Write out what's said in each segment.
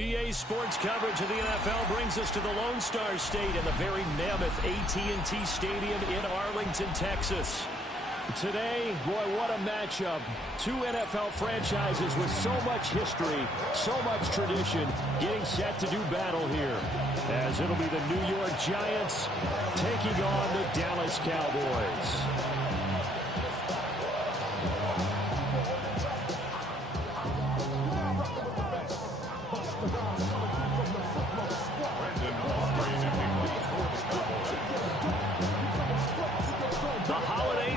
EA Sports coverage of the NFL brings us to the Lone Star State in the very mammoth AT&T Stadium in Arlington, Texas. Today, boy, what a matchup. Two NFL franchises with so much history, so much tradition, getting set to do battle here. As it'll be the New York Giants taking on the Dallas Cowboys.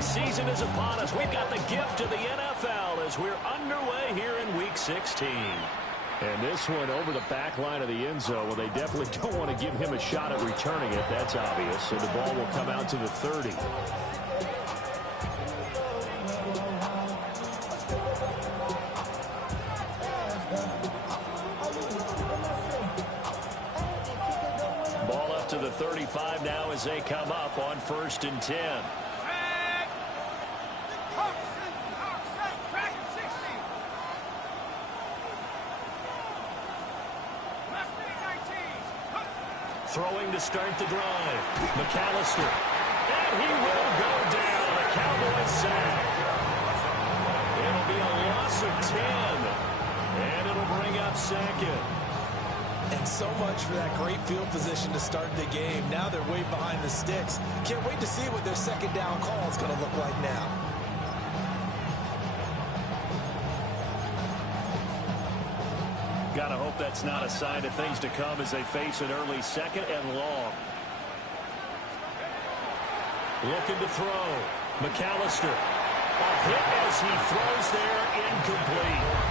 Season is upon us. We've got the gift of the NFL as we're underway here in Week 16. And this one over the back line of the end zone. Well, they definitely don't want to give him a shot at returning it. That's obvious. So the ball will come out to the 30. Ball up to the 35 now as they come up on 1st and 10. Throwing to start the drive. McAllister. And he will go down. The Cowboys sack. It'll be a loss of 10. And it'll bring up 2nd. And so much for that great field position to start the game. Now they're way behind the sticks. Can't wait to see what their 2nd down call is going to look like now. Gotta hope that's not a sign of things to come as they face an early 2nd and long. Looking to throw. McAllister. A hit as he throws there, incomplete.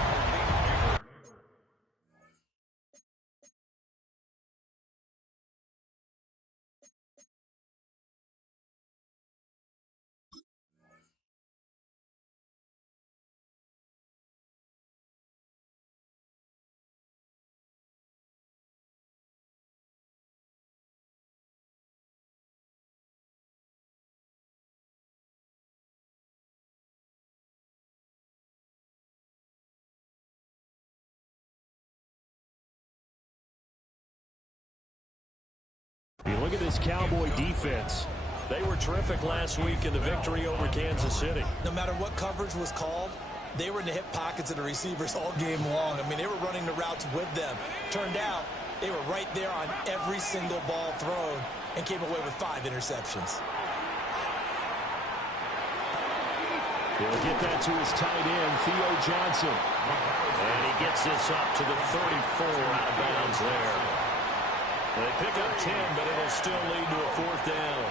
You look at this Cowboy defense. They were terrific last week in the victory over Kansas City. No matter what coverage was called, they were in the hip pockets of the receivers all game long. I mean, they were running the routes with them. Turned out, they were right there on every single ball thrown and came away with 5 interceptions. He'll get that to his tight end, Theo Johnson. And he gets this up to the 34 out of bounds there. They pick up 10, but it'll still lead to a 4th down.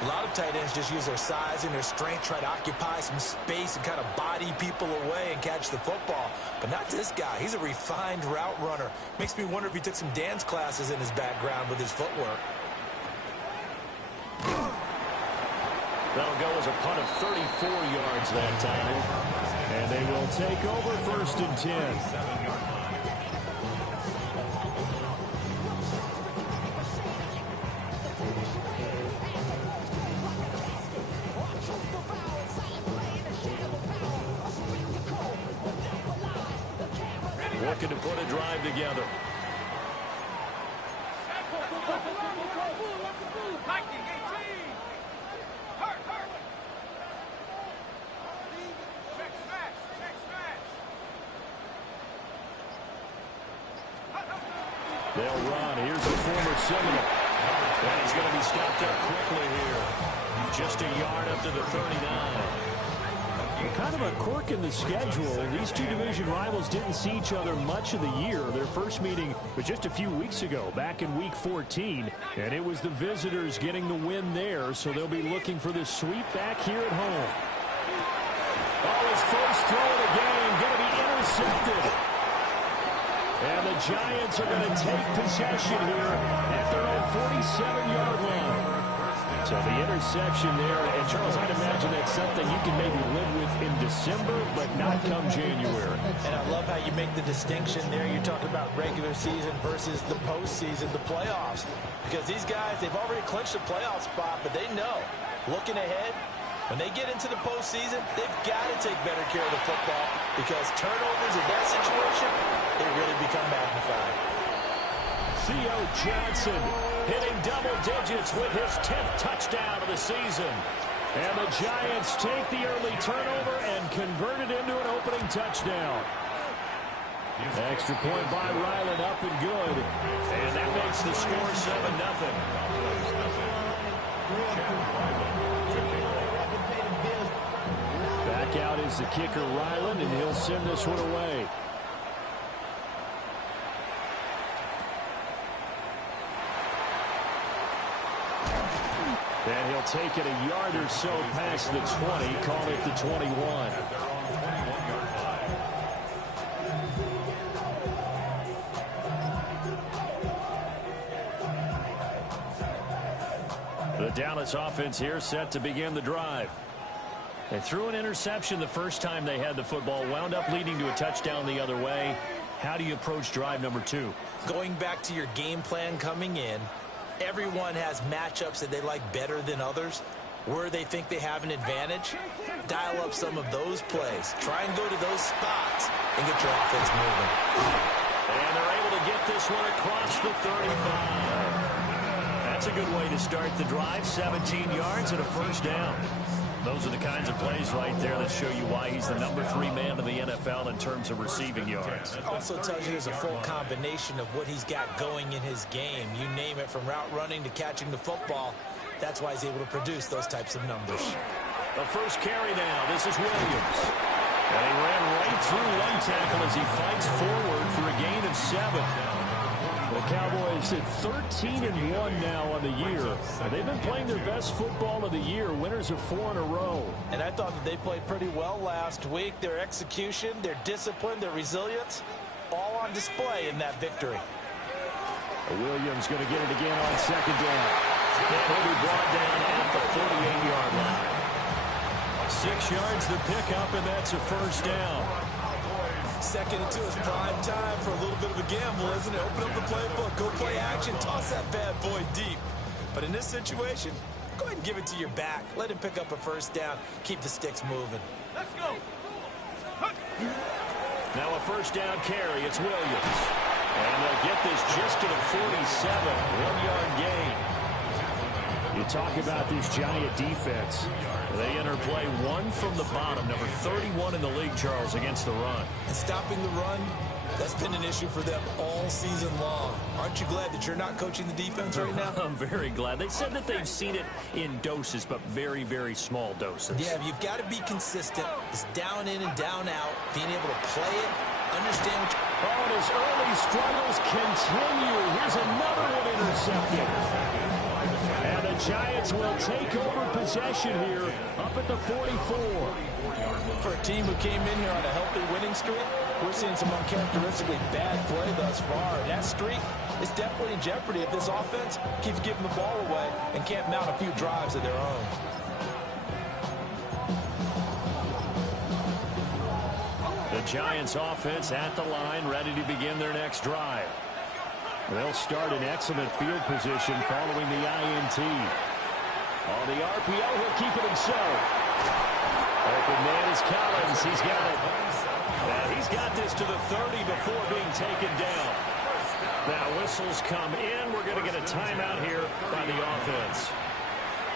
A lot of tight ends just use their size and their strength, try to occupy some space and kind of body people away and catch the football. But not this guy. He's a refined route runner. Makes me wonder if he took some dance classes in his background with his footwork. That'll go as a punt of 34 yards that time. And they will take over 1st and 10. Looking to put a drive together. They'll run. Here's the former Seminole. And he's going to be stopped up quickly here. Just a yard up to the 39. Kind of a quirk in the schedule. These two division rivals didn't see each other much of the year. Their first meeting was just a few weeks ago, back in Week 14. And it was the visitors getting the win there, so they'll be looking for this sweep back here at home. Oh, his first throw of the game going to be intercepted. And the Giants are going to take possession here at their own 47-yard line. So the interception there, and Charles, I'd imagine that's something you can maybe live with in December, but not come January. And I love how you make the distinction there. You talk about regular season versus the postseason, the playoffs. Because these guys, they've already clinched a playoff spot, but they know, looking ahead, When they get into the postseason, they've got to take better care of the football because turnovers in that situation, they really become magnified. Theo Johnson hitting double digits with his 10th touchdown of the season. And the Giants take the early turnover and convert it into an opening touchdown. Extra point by Ryland, up and good. And that makes the score 7-0. Back out is the kicker, Ryland, and he'll send this one away. And he'll take it a yard or so past the 20, call it the 21. The Dallas offense here set to begin the drive. They threw an interception the first time they had the football, wound up leading to a touchdown the other way. How do you approach drive number 2? Going back to your game plan coming in, everyone has matchups that they like better than others. Where they think they have an advantage, dial up some of those plays. Try and go to those spots and get your offense moving. And they're able to get this one across the 35. That's a good way to start the drive. 17 yards and a first down. Those are the kinds of plays right there that show you why he's the number 3 man in the NFL in terms of receiving yards. It also tells you there's a full combination of what he's got going in his game. You name it, from route running to catching the football. That's why he's able to produce those types of numbers. The first carry now. This is Williams. And he ran right through one tackle as he fights forward for a gain of 7. The Cowboys at 13-1 now on the year. They've been playing their best football of the year, winners of 4 in a row. And I thought that they played pretty well last week. Their execution, their discipline, their resilience, all on display in that victory. Williams going to get it again on second down. And he'll be brought down at the 48-yard line. 6 yards the pickup, and that's a first down. 2nd and 2 is prime time for a little bit of a gamble, isn't it? Open up the playbook, go play action, toss that bad boy deep. But in this situation, go ahead and give it to your back. Let him pick up a first down. Keep the sticks moving. Let's go. Now a first down carry. It's Williams. And they'll get this just to the 47. 1-yard gain. You talk about this Giant defense. They enter play 1 from the bottom, number 31 in the league, Charles, against the run. And stopping the run, that's been an issue for them all season long. Aren't you glad that you're not coaching the defense right now? I'm very glad. They said that they've seen it in doses, but very, very small doses. Yeah, you've got to be consistent. It's down in and down out, being able to play it, understand what you... Oh, and his early struggles continue. Here's another one intercepted. And the Giants will take over possession here up at the 44. For a team who came in here on a healthy winning streak, we're seeing some uncharacteristically bad play thus far. That streak is definitely in jeopardy if this offense keeps giving the ball away and can't mount a few drives of their own. The Giants offense at the line, ready to begin their next drive. They'll start in excellent field position following the INT. On the RPO, he'll keep it himself. Open man is Collins. He's got it. And he's got this to the 30 before being taken down. Now whistles come in. We're going to get a timeout here by the offense.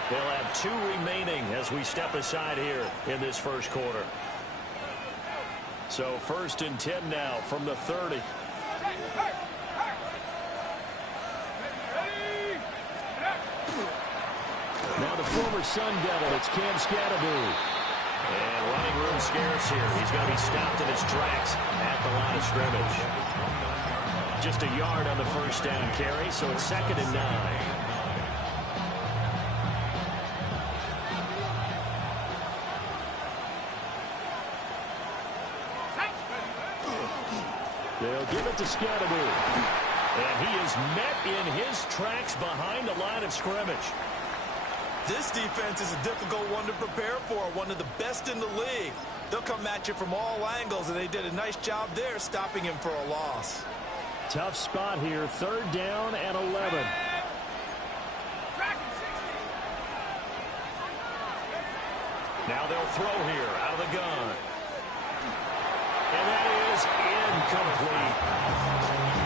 They'll have 2 remaining as we step aside here in this first quarter. So 1st and 10 now from the 30. Now the former Sun Devil, it's Cam Scatterby. And running room scarce here. He's going to be stopped in his tracks at the line of scrimmage. Just a yard on the first down carry, so it's 2nd and 9. They'll give it to Scatterby. And he is met in his tracks behind the line of scrimmage. This defense is a difficult one to prepare for, one of the best in the league. They'll come at you from all angles, and they did a nice job there stopping him for a loss. Tough spot here, 3rd down and 11. Now they'll throw here out of the gun. And that is incomplete.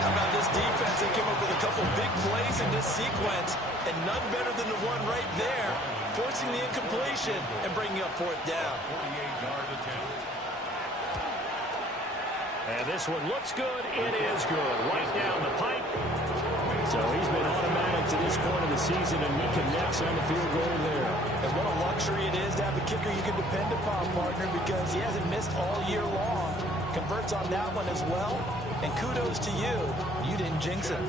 How about this defense? They came up with a couple big plays in this sequence, and none better than the one right there, forcing the incompletion and bringing up fourth down. And this one looks good. It is good. Right down the pipe. So he's been automatic to this point of the season, and he connects on the field goal there. And what a luxury it is to have a kicker you can depend upon, partner, because he hasn't missed all year long. Converts on that one as well. And kudos to you. You didn't jinx him.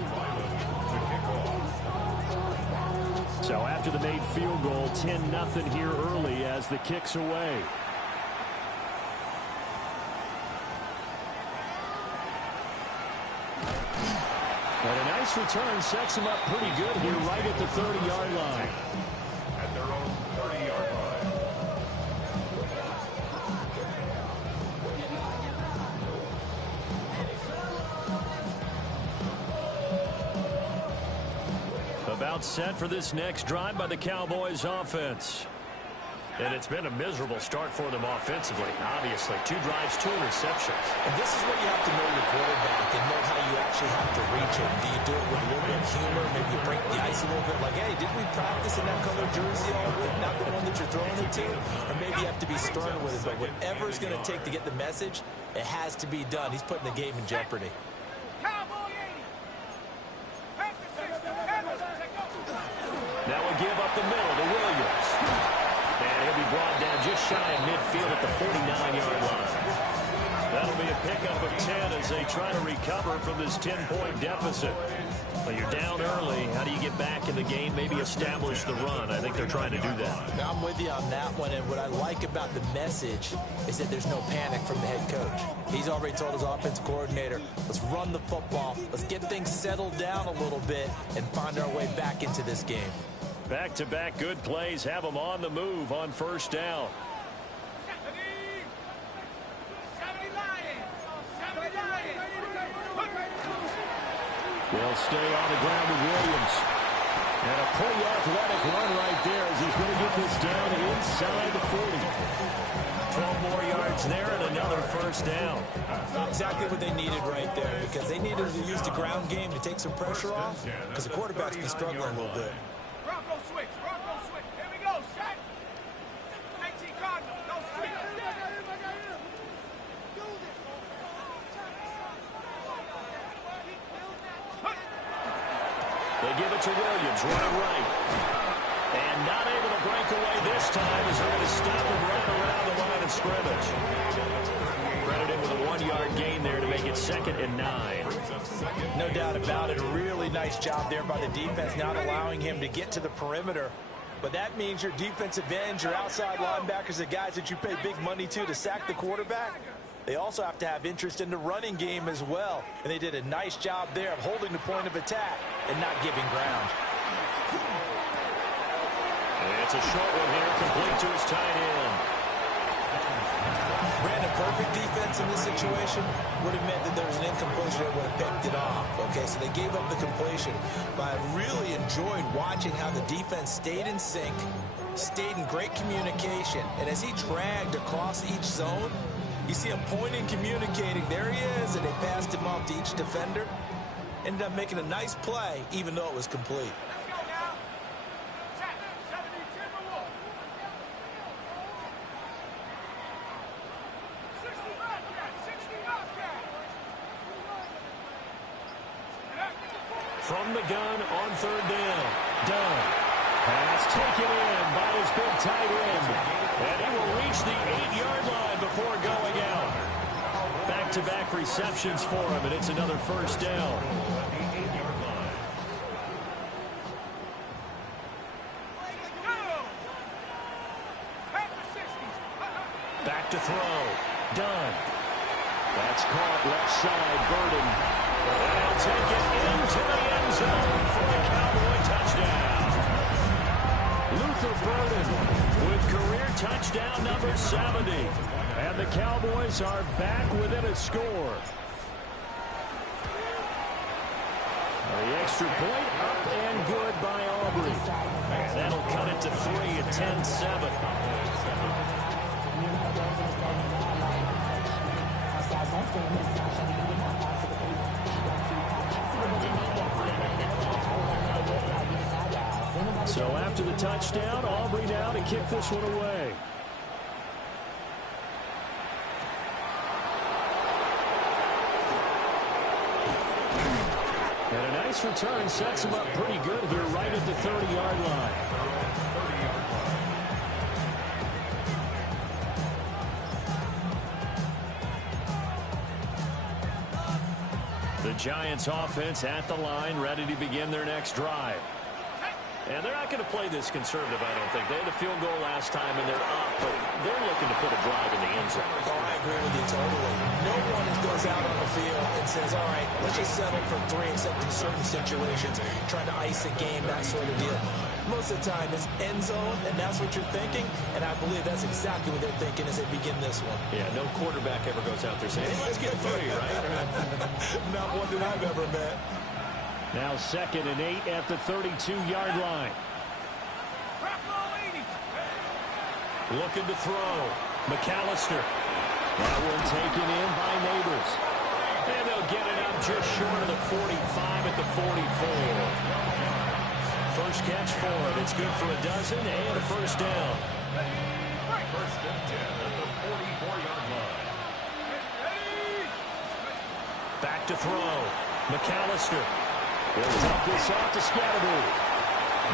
So after the made field goal, 10-0 here early as the kick's away. And a nice return sets him up pretty good here right at the 30-yard line. At their own 30-yard line. About set for this next drive by the Cowboys offense. And it's been a miserable start for them offensively. Obviously, 2 drives, 2 interceptions. And this is where you have to know your quarterback and know how you actually have to reach him. Do you do it with a little bit of humor? Maybe you break the ice a little bit. Like, hey, didn't we practice in that color jersey all week? Not the one that you're throwing it to? Or maybe you have to be stern with it. But whatever it's going to take to get the message, it has to be done. He's putting the game in jeopardy. Now we'll give up the middle to Williams. And he'll be brought down just shy of midfield at the 49-yard line. That'll be a pickup of 10 as they try to recover from this 10-point deficit. But you're down early. How do you get back in the game, maybe establish the run? I think they're trying to do that. Now I'm with you on that one, and what I like about the message is that there's no panic from the head coach. He's already told his offensive coordinator, let's run the football, let's get things settled down a little bit and find our way back into this game. Back-to-back good plays have them on the move on first down. They'll stay on the ground with Williams. And a pretty athletic run right there as he's going to get this down inside the 40. 12 more yards there and another first down. Exactly what they needed right there, because they needed to use the ground game to take some pressure off, because the quarterback's been struggling a little bit. Bronco switch. Here we go, set. 19 Cardinal, no switch. They give it to Williams, running right. And not able to break away this time as they're going to stop him right around the line of scrimmage. Credited with a 1-yard gain there to make it 2nd and 9. No doubt about it. A really nice job there by the defense, not allowing him to get to the perimeter. But that means your defensive ends, your outside linebackers, the guys that you pay big money to sack the quarterback, they also have to have interest in the running game as well. And they did a nice job there of holding the point of attack and not giving ground. And it's a short one here, complete to his tight end. Ran a perfect defense in this situation would have meant that there was an incompletion that would have picked it off. Okay, so they gave up the completion. But I really enjoyed watching how the defense stayed in sync, stayed in great communication. And as he dragged across each zone, you see him pointing, communicating. There he is, and they passed him off to each defender. Ended up making a nice play, even though it was complete. From the gun on 3rd down. Dunn. Pass taken in by his big tight end. And he will reach the 8-yard line before going out. Back-to-back receptions for him, and it's another first down. Back to throw. Dunn. That's caught left side. Burden. And he'll take it into the end zone for a Cowboy touchdown. Luther Burden with career touchdown number 70. And the Cowboys are back within a score. The extra point up and good by Aubrey. That'll cut it to 3 at 10-7. So after the touchdown, Aubrey now to kick this one away. And a nice return sets him up pretty good here right at the 30-yard line. The Giants offense at the line, ready to begin their next drive. And they're not going to play this conservative, I don't think. They had a field goal last time, and they're up, but they're looking to put a drive in the end zone. Oh, I agree with you totally. No one goes out on the field and says, all right, let's just settle for 3, except in certain situations, trying to ice a game, that sort of deal. Most of the time, it's end zone, and that's what you're thinking, and I believe that's exactly what they're thinking as they begin this one. Yeah, no quarterback ever goes out there saying, hey, let's get 3, right? Not one that I've ever met. Now 2nd and 8 at the 32-yard line. Looking to throw. McAllister. That one taken in by Neighbors. And they'll get it up just short of the 45 at the 44. First catch for him. It's good for a dozen and a first down. First and 10 at the 44-yard line. Back to throw. McAllister. He'll take this off to Scatterby.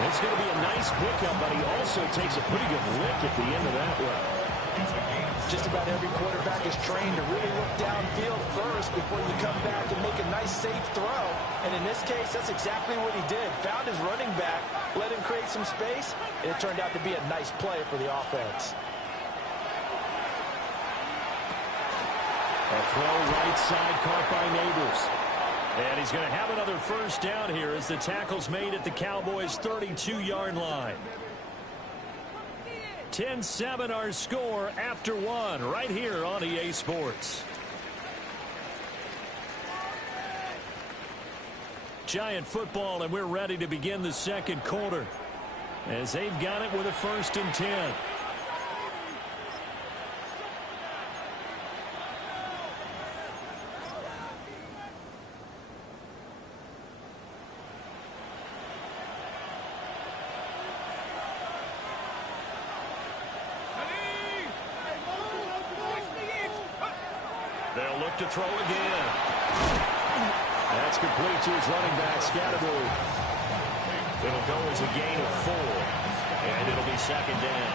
It's going to be a nice pickup, but he also takes a pretty good lick at the end of that one. Just about every quarterback is trained to really look downfield first before you come back and make a nice, safe throw. And in this case, that's exactly what he did. Found his running back, let him create some space, and it turned out to be a nice play for the offense. A throw right side caught by Neighbors. And he's going to have another first down here as the tackle's made at the Cowboys' 32-yard line. 10-7 our score after 1 right here on EA Sports. Giant football, and we're ready to begin the second quarter as they've got it with a 1st and 10. They'll look to throw again. That's complete to his running back, Scatterby. It'll go as a gain of 4, and it'll be 2nd down.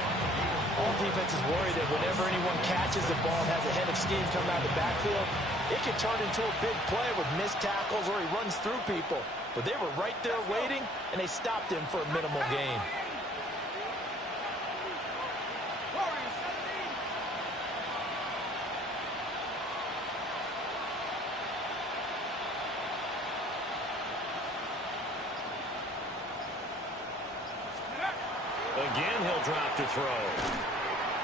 All defenses worry that whenever anyone catches the ball and has a head of steam coming out of the backfield, it can turn into a big play with missed tackles or he runs through people. But they were right there waiting, and they stopped him for a minimal gain. Again, he'll drop to throw.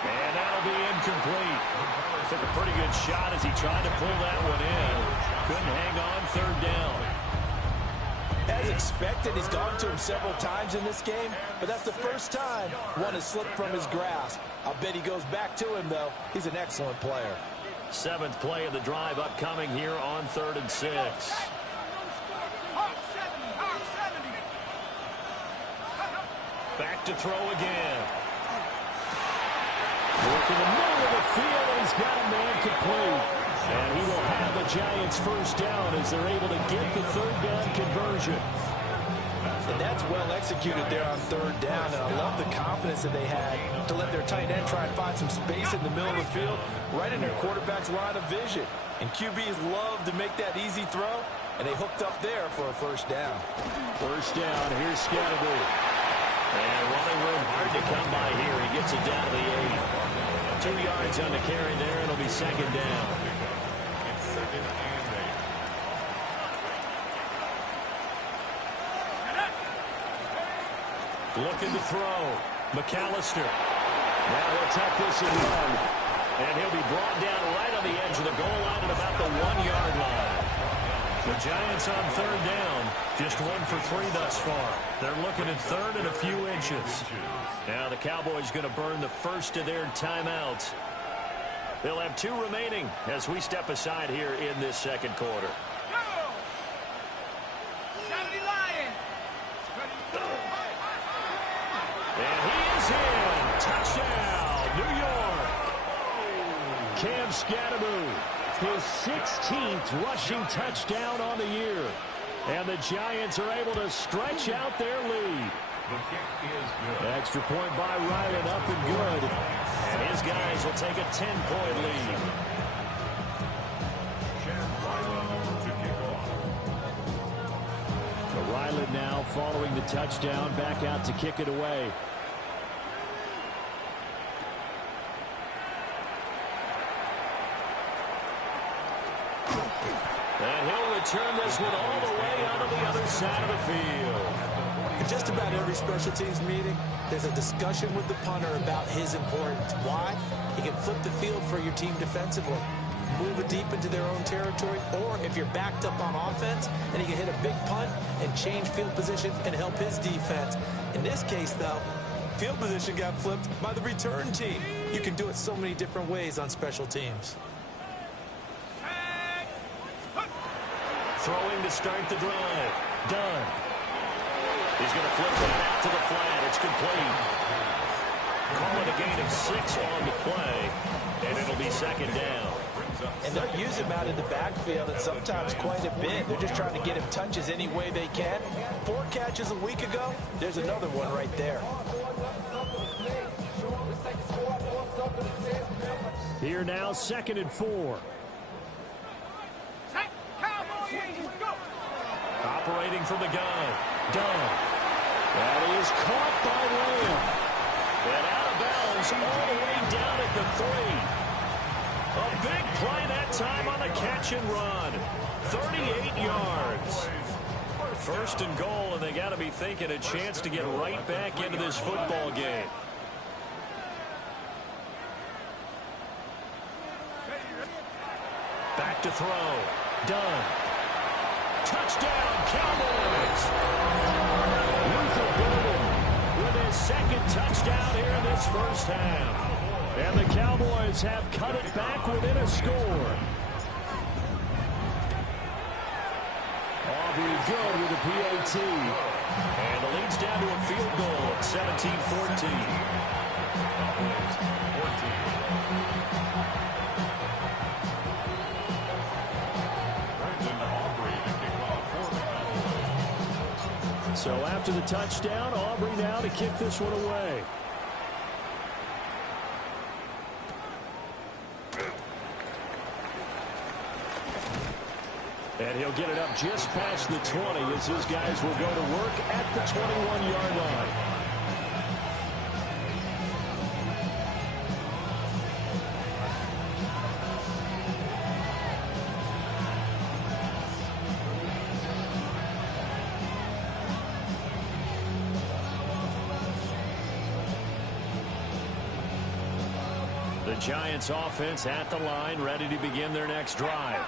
And that'll be incomplete. Took a pretty good shot as he tried to pull that one in. Couldn't hang on 3rd down. As expected, he's gone to him several times in this game, but that's the first time one has slipped from his grasp. I'll bet he goes back to him, though. He's an excellent player. 7th play of the drive upcoming here on 3rd and 6. Back to throw again. Look in the middle of the field, and he's got a man complete. And he will have the Giants' first down as they're able to get the 3rd down conversion. And that's well executed there on 3rd down, and I love the confidence that they had to let their tight end try and find some space in the middle of the field, right in their quarterback's line of vision. And QBs love to make that easy throw, and they hooked up there for a first down. First down, here's Scatterby. And running room hard to come by here. He gets it down to the 8. 2 yards on the carry there. It'll be 2nd down. It's 2nd and 8. Looking to throw. McAllister. Now he'll tuck this and run. And he'll be brought down right on the edge of the goal line at about the 1-yard line. The Giants on 3rd down. Just 1 for 3 thus far. They're looking at 3rd and a few inches. Now the Cowboys going to burn the first of their timeouts They'll have 2 remaining as we step aside here in this second quarter. Go! 70 Lions. And he is in. Touchdown, New York. Cam Scatteroo, his 16th rushing touchdown on the year. And the Giants are able to stretch out their lead. The kick is good. Extra point by Ryland, up and good. And his guys will take a 10-point lead. Chad Ryland to kick off. Ryland now following the touchdown, back out to kick it away. And he'll return this one all the way onto the other side of the field. In just about every special teams meeting, there's a discussion with the punter about his importance. Why? He can flip the field for your team defensively, move it deep into their own territory, or if you're backed up on offense, then he can hit a big punt and change field position and help his defense. In this case, though, field position got flipped by the return team. You can do it so many different ways on special teams. Throwing to start the drive. Done. He's going to flip that out to the flat. It's complete. Call it a gain of 6 on the play, and it'll be second down. And they'll use him out in the backfield, and sometimes quite a bit. They're just trying to get him touches any way they can. 4 catches a week ago. There's another one right there. Here now, 2nd and 4. Operating from the gun. Done. That is caught by Lamb. And out of bounds all the way down at the 3. A big play that time on the catch and run. 38 yards. 1st and goal, and they got to be thinking a chance to get right back into this football game. Back to throw. Done. Touchdown, Cowboys! Luther Burden with his 2nd touchdown here in this first half. And the Cowboys have cut it back within a score. Aubrey good with a PAT. And the lead's down to a field goal at 17-14. So after the touchdown, Aubrey now to kick this one away. And he'll get it up just past the 20 as his guys will go to work at the 21-yard line. The Giants offense at the line, ready to begin their next drive.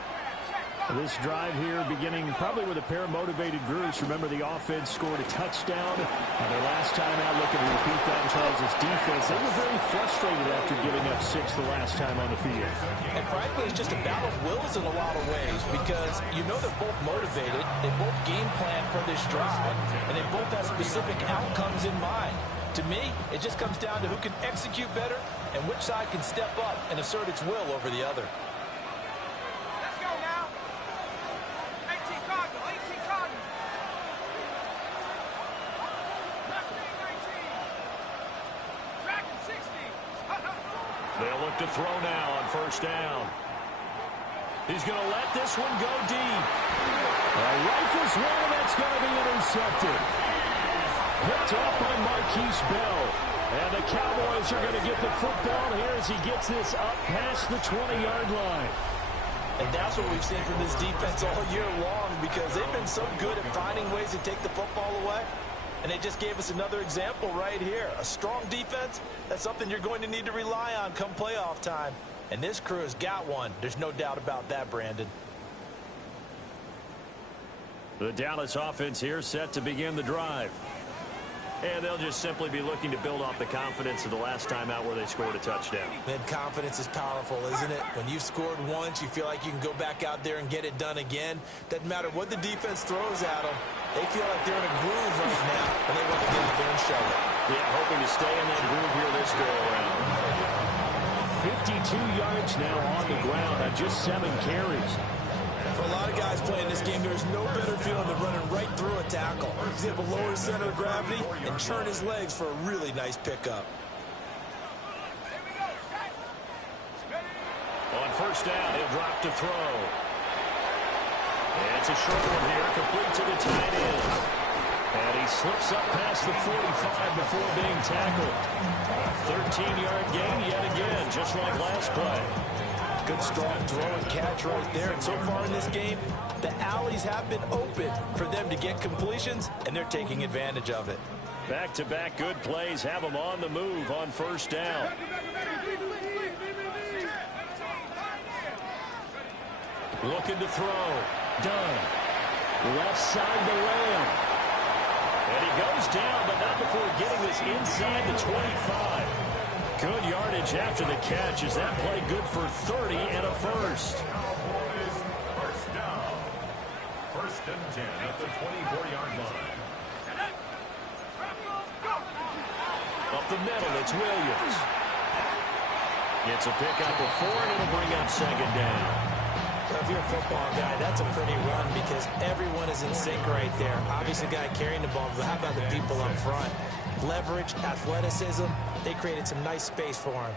This drive here beginning probably with a pair of motivated groups. Remember, the offense scored a touchdown. Their last time out, looking to repeat that in Charles' defense. They were very frustrated after giving up 6 the last time on the field. And frankly, it's just a battle of wills in a lot of ways because you know they're both motivated. They both game plan for this drive, and they both have specific outcomes in mind. To me, it just comes down to who can execute better and which side can step up and assert its will over the other. Let's go now. 18 Cardinal, 18 Cardinal. Left wing 19. Dragon 60. They'll look to throw now on 1st down. He's going to let this one go deep. Rifles one, and that's going to be intercepted. Picked up by Marquise Bell. And the Cowboys are going to get the football here as he gets this up past the 20-yard line. And that's what we've seen from this defense all year long because they've been so good at finding ways to take the football away. And they just gave us another example right here. A strong defense, that's something you're going to need to rely on come playoff time. And this crew has got one. There's no doubt about that, Brandon. The Dallas offense here set to begin the drive. And they'll just simply be looking to build off the confidence of the last time out where they scored a touchdown. Then confidence is powerful, isn't it? When you've scored once, you feel like you can go back out there and get it done again. Doesn't matter what the defense throws at them. They feel like they're in a groove right now, and they want to get out there and show it. Yeah, hoping to stay in that groove here this go-around. 52 yards now on the ground on just 7 carries. For a lot of guys playing this game, there's no better feeling than running right through a tackle. He's able to lower his center of gravity and turn his legs for a really nice pickup. On first down, he'll drop to throw. It's a short one here, complete to the tight end. And he slips up past the 45 before being tackled. 13-yard gain yet again, just like last play. Good strong throw and catch right there. And so far in this game, the alleys have been open for them to get completions, and they're taking advantage of it. Back-to-back good plays have them on the move on first down. Looking to throw. Done. Left side to Lamb. And he goes down, but not before getting this inside the 25. Good yardage after the catch. Is that play good for 30 and a first? First down. First and 10 at the 24-yard line. Up the middle, it's Williams. It's a pickup of 4, and it'll bring up second down. If you're a football guy, that's a pretty run because everyone is in sync right there. Obviously, the guy carrying the ball, but how about the people up front? Leverage, athleticism, they created some nice space for him.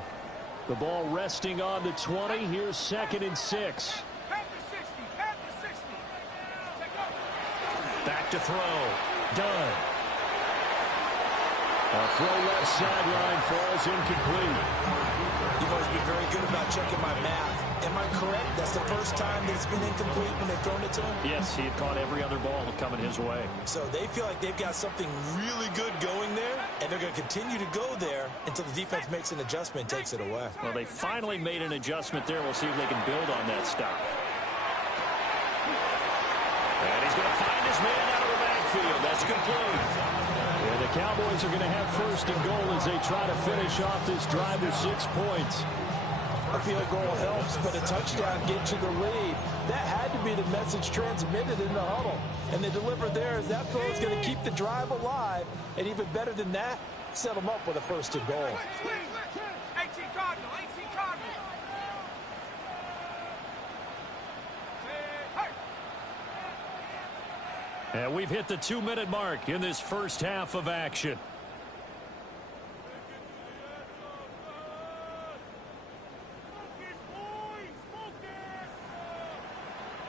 The ball resting on the 20. Here's 2nd and 6. Back to throw. Done. A throw left sideline falls incomplete. You've always been very good about checking my math. Am I correct? That's the first time that it's been incomplete when they've thrown it to him? Yes, he had caught every other ball coming his way. So they feel like they've got something really good going there, and they're going to continue to go there until the defense makes an adjustment and takes it away. Well, they finally made an adjustment there. We'll see if they can build on that stop. And he's going to find his man out of the backfield. That's complete. And the Cowboys are going to have first and goal as they try to finish off this drive with 6 points. A field goal helps, but a touchdown gets you the lead. That had to be the message transmitted in the huddle. And they delivered there as that throw is going to keep the drive alive. And even better than that, set them up with a first and goal. 18 Cardinal, 18 Cardinal. And we've hit the 2-minute mark in this first half of action.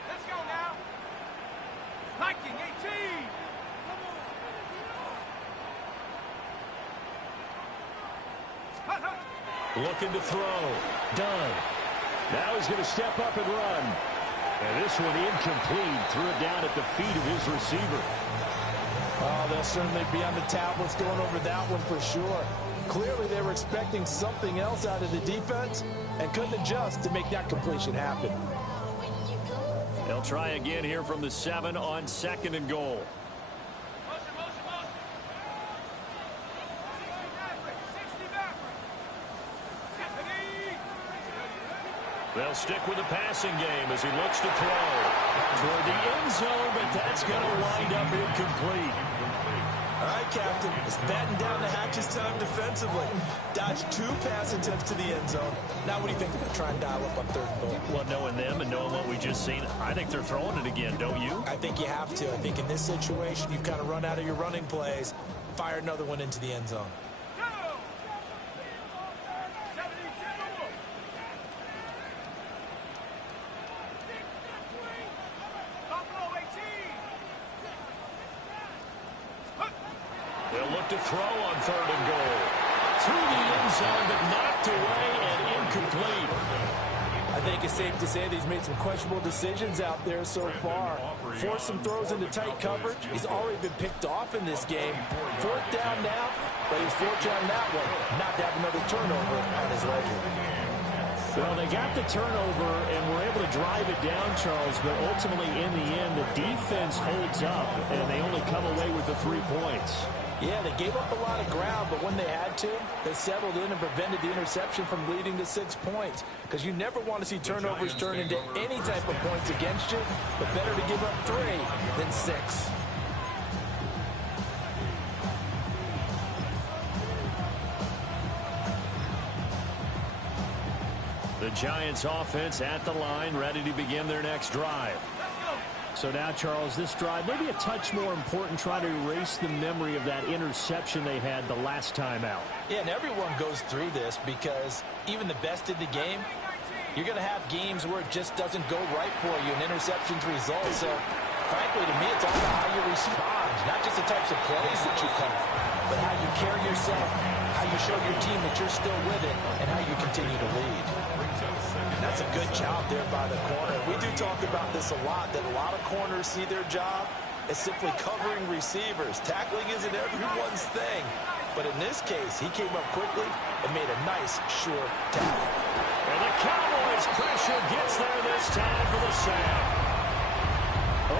Let's go now. Hiking 18. Looking to throw. Done. Now he's going to step up and run. And this one incomplete. Threw it down at the feet of his receiver. Oh, they'll certainly be on the tablets going over that one for sure. Clearly they were expecting something else out of the defense and couldn't adjust to make that completion happen. They'll try again here from the 7 on 2nd and goal. They'll stick with the passing game as he looks to throw toward the end zone, but that's going to wind up incomplete. All right, Captain, it's batten down the hatches time defensively. Dodged 2 pass attempts to the end zone. Now what do you think they're going to try and dial up on 3rd and goal? Well, knowing them and knowing what we just seen, I think they're throwing it again, don't you? I think you have to. I think in this situation, you've kind of run out of your running plays. Fire another one into the end zone. They'll look to throw on 3rd and goal. To the end zone, but knocked away and incomplete. I think it's safe to say that he's made some questionable decisions out there so far. Forced some throws into tight coverage. He's already been picked off in this game. 4th down now, but he's fortunate on that one not to have another turnover on his ledger. Well, they got the turnover and were able to drive it down, Charles, but ultimately in the end, the defense holds up, and they only come away with the 3 points. Yeah, they gave up a lot of ground, but when they had to, they settled in and prevented the interception from leading to 6 points. Because you never want to see turnovers turn into any type of points against you, but better to give up 3 than 6. The Giants offense at the line, ready to begin their next drive. So now, Charles, this drive maybe a touch more important, trying to erase the memory of that interception they had the last time out. Yeah, and everyone goes through this because even the best in the game, you're going to have games where it just doesn't go right for you and interceptions result. So, frankly, to me, it's all about how you respond, not just the types of plays that you call, but how you carry yourself, how you show your team that you're still with it, and how you continue to lead. And that's a good job there by the corner. We do talk about this a lot, that a lot of corners see their job as simply covering receivers. Tackling isn't everyone's thing. But in this case, he came up quickly and made a nice, sure tackle. And the Cowboys' pressure gets there this time for the sack.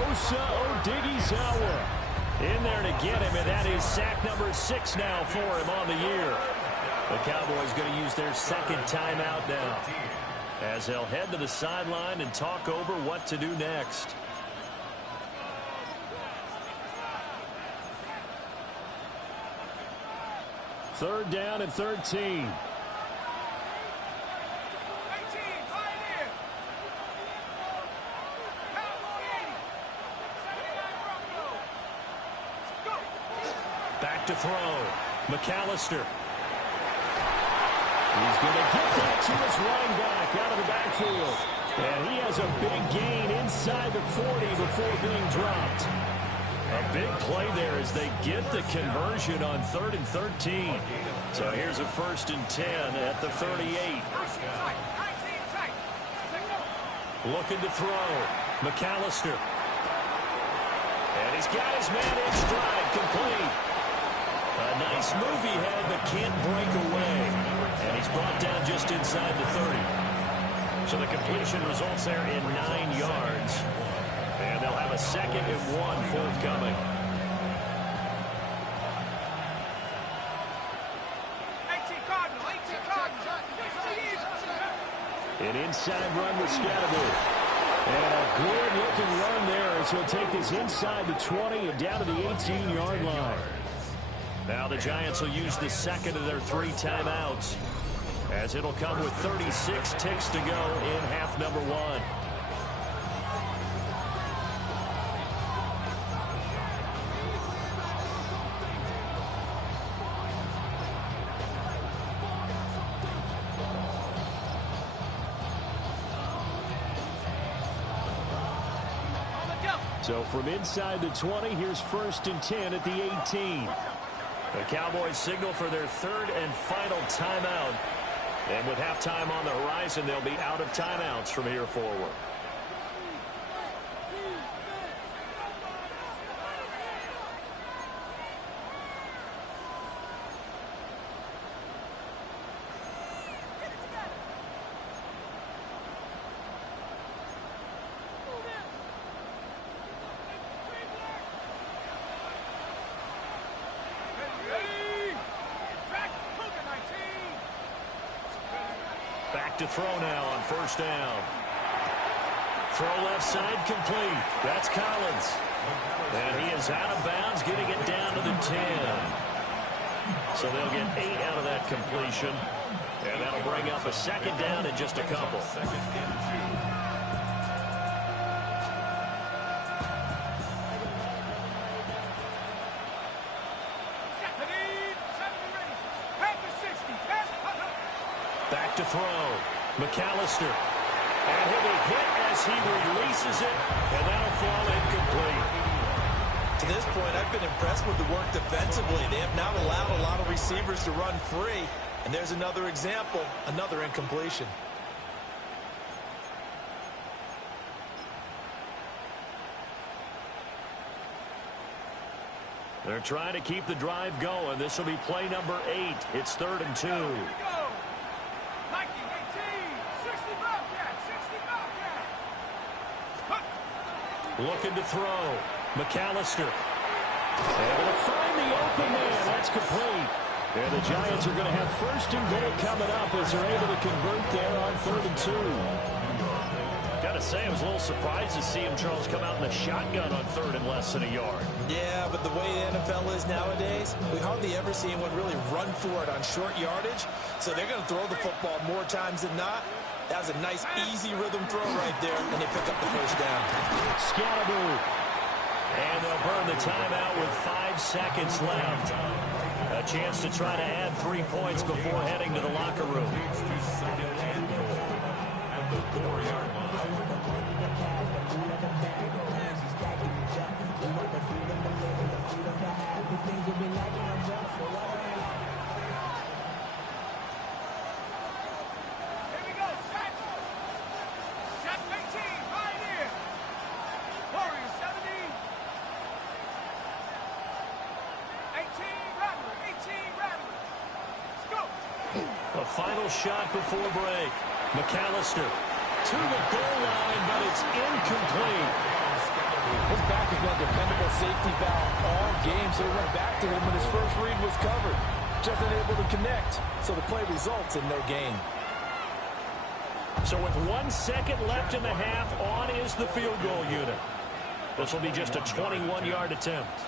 Osa Odighizuwa in there to get him, and that is sack number 6 now for him on the year. The Cowboys going to use their second timeout now, as they'll head to the sideline and talk over what to do next. Third down and 13. 18, pioneer. Back to throw. McAllister. He's going to get that to his running back out of the backfield. And he has a big gain inside the 40 before being dropped. A big play there as they get the conversion on 3rd and 13. So here's a 1st and 10 at the 38. Looking to throw. McAllister. And he's got his man in stride, complete. A nice move he had, but can't break away. And he's brought down just inside the 30. So the completion results there in 9 yards. And they'll have a 2nd and 1 forthcoming. 18 Cardinal, 18 Cardinal. An inside run with Scatterby. And a good-looking run there as he'll take this inside the 20 and down to the 18-yard line. Now the Giants will use the 2nd of their 3 timeouts, as it'll come with 36 ticks to go in half number 1. So from inside the 20, here's 1st and 10 at the 18. The Cowboys signal for their 3rd and final timeout. And with halftime on the horizon, they'll be out of timeouts from here forward. To throw now on 1st down. Throw left side complete. That's Collins. And he is out of bounds, getting it down to the 10. So they'll get 8 out of that completion. And that'll bring up a 2nd down in just a couple. Back to throw. McAllister. And he'll be hit as he releases it, and that'll fall incomplete. To this point, I've been impressed with the work defensively. They have not allowed a lot of receivers to run free. And there's another example, another incompletion. They're trying to keep the drive going. This will be play number 8. It's 3rd and 2. Looking to throw. McAllister. Able to find the open man. That's complete. And the Giants are going to have first and goal coming up as they're able to convert there on 3rd and 2. Gotta say, I was a little surprised to see him, Charles, come out in the shotgun on 3rd and less than a yard. Yeah, but the way the NFL is nowadays, we hardly ever see anyone really run for it on short yardage. So they're going to throw the football more times than not. That was a nice, easy rhythm throw right there, and they pick up the first down. Scatterboo. And they'll burn the timeout with 5 seconds left. A chance to try to add 3 points before heading to the locker room. At the 4-yard line. Here we go, set. Set 18, right here. Warriors 70. 18, Rattler, 18, Rattler. Let's go. A final shot before break. McAllister to the goal line, but it's incomplete. His back has been a dependable safety valve all game, so he went back to him when his first read was covered. Just unable to connect, so the play results in no gain. So with 1 second left in the half, on is the field goal unit. This will be just a 21-yard attempt.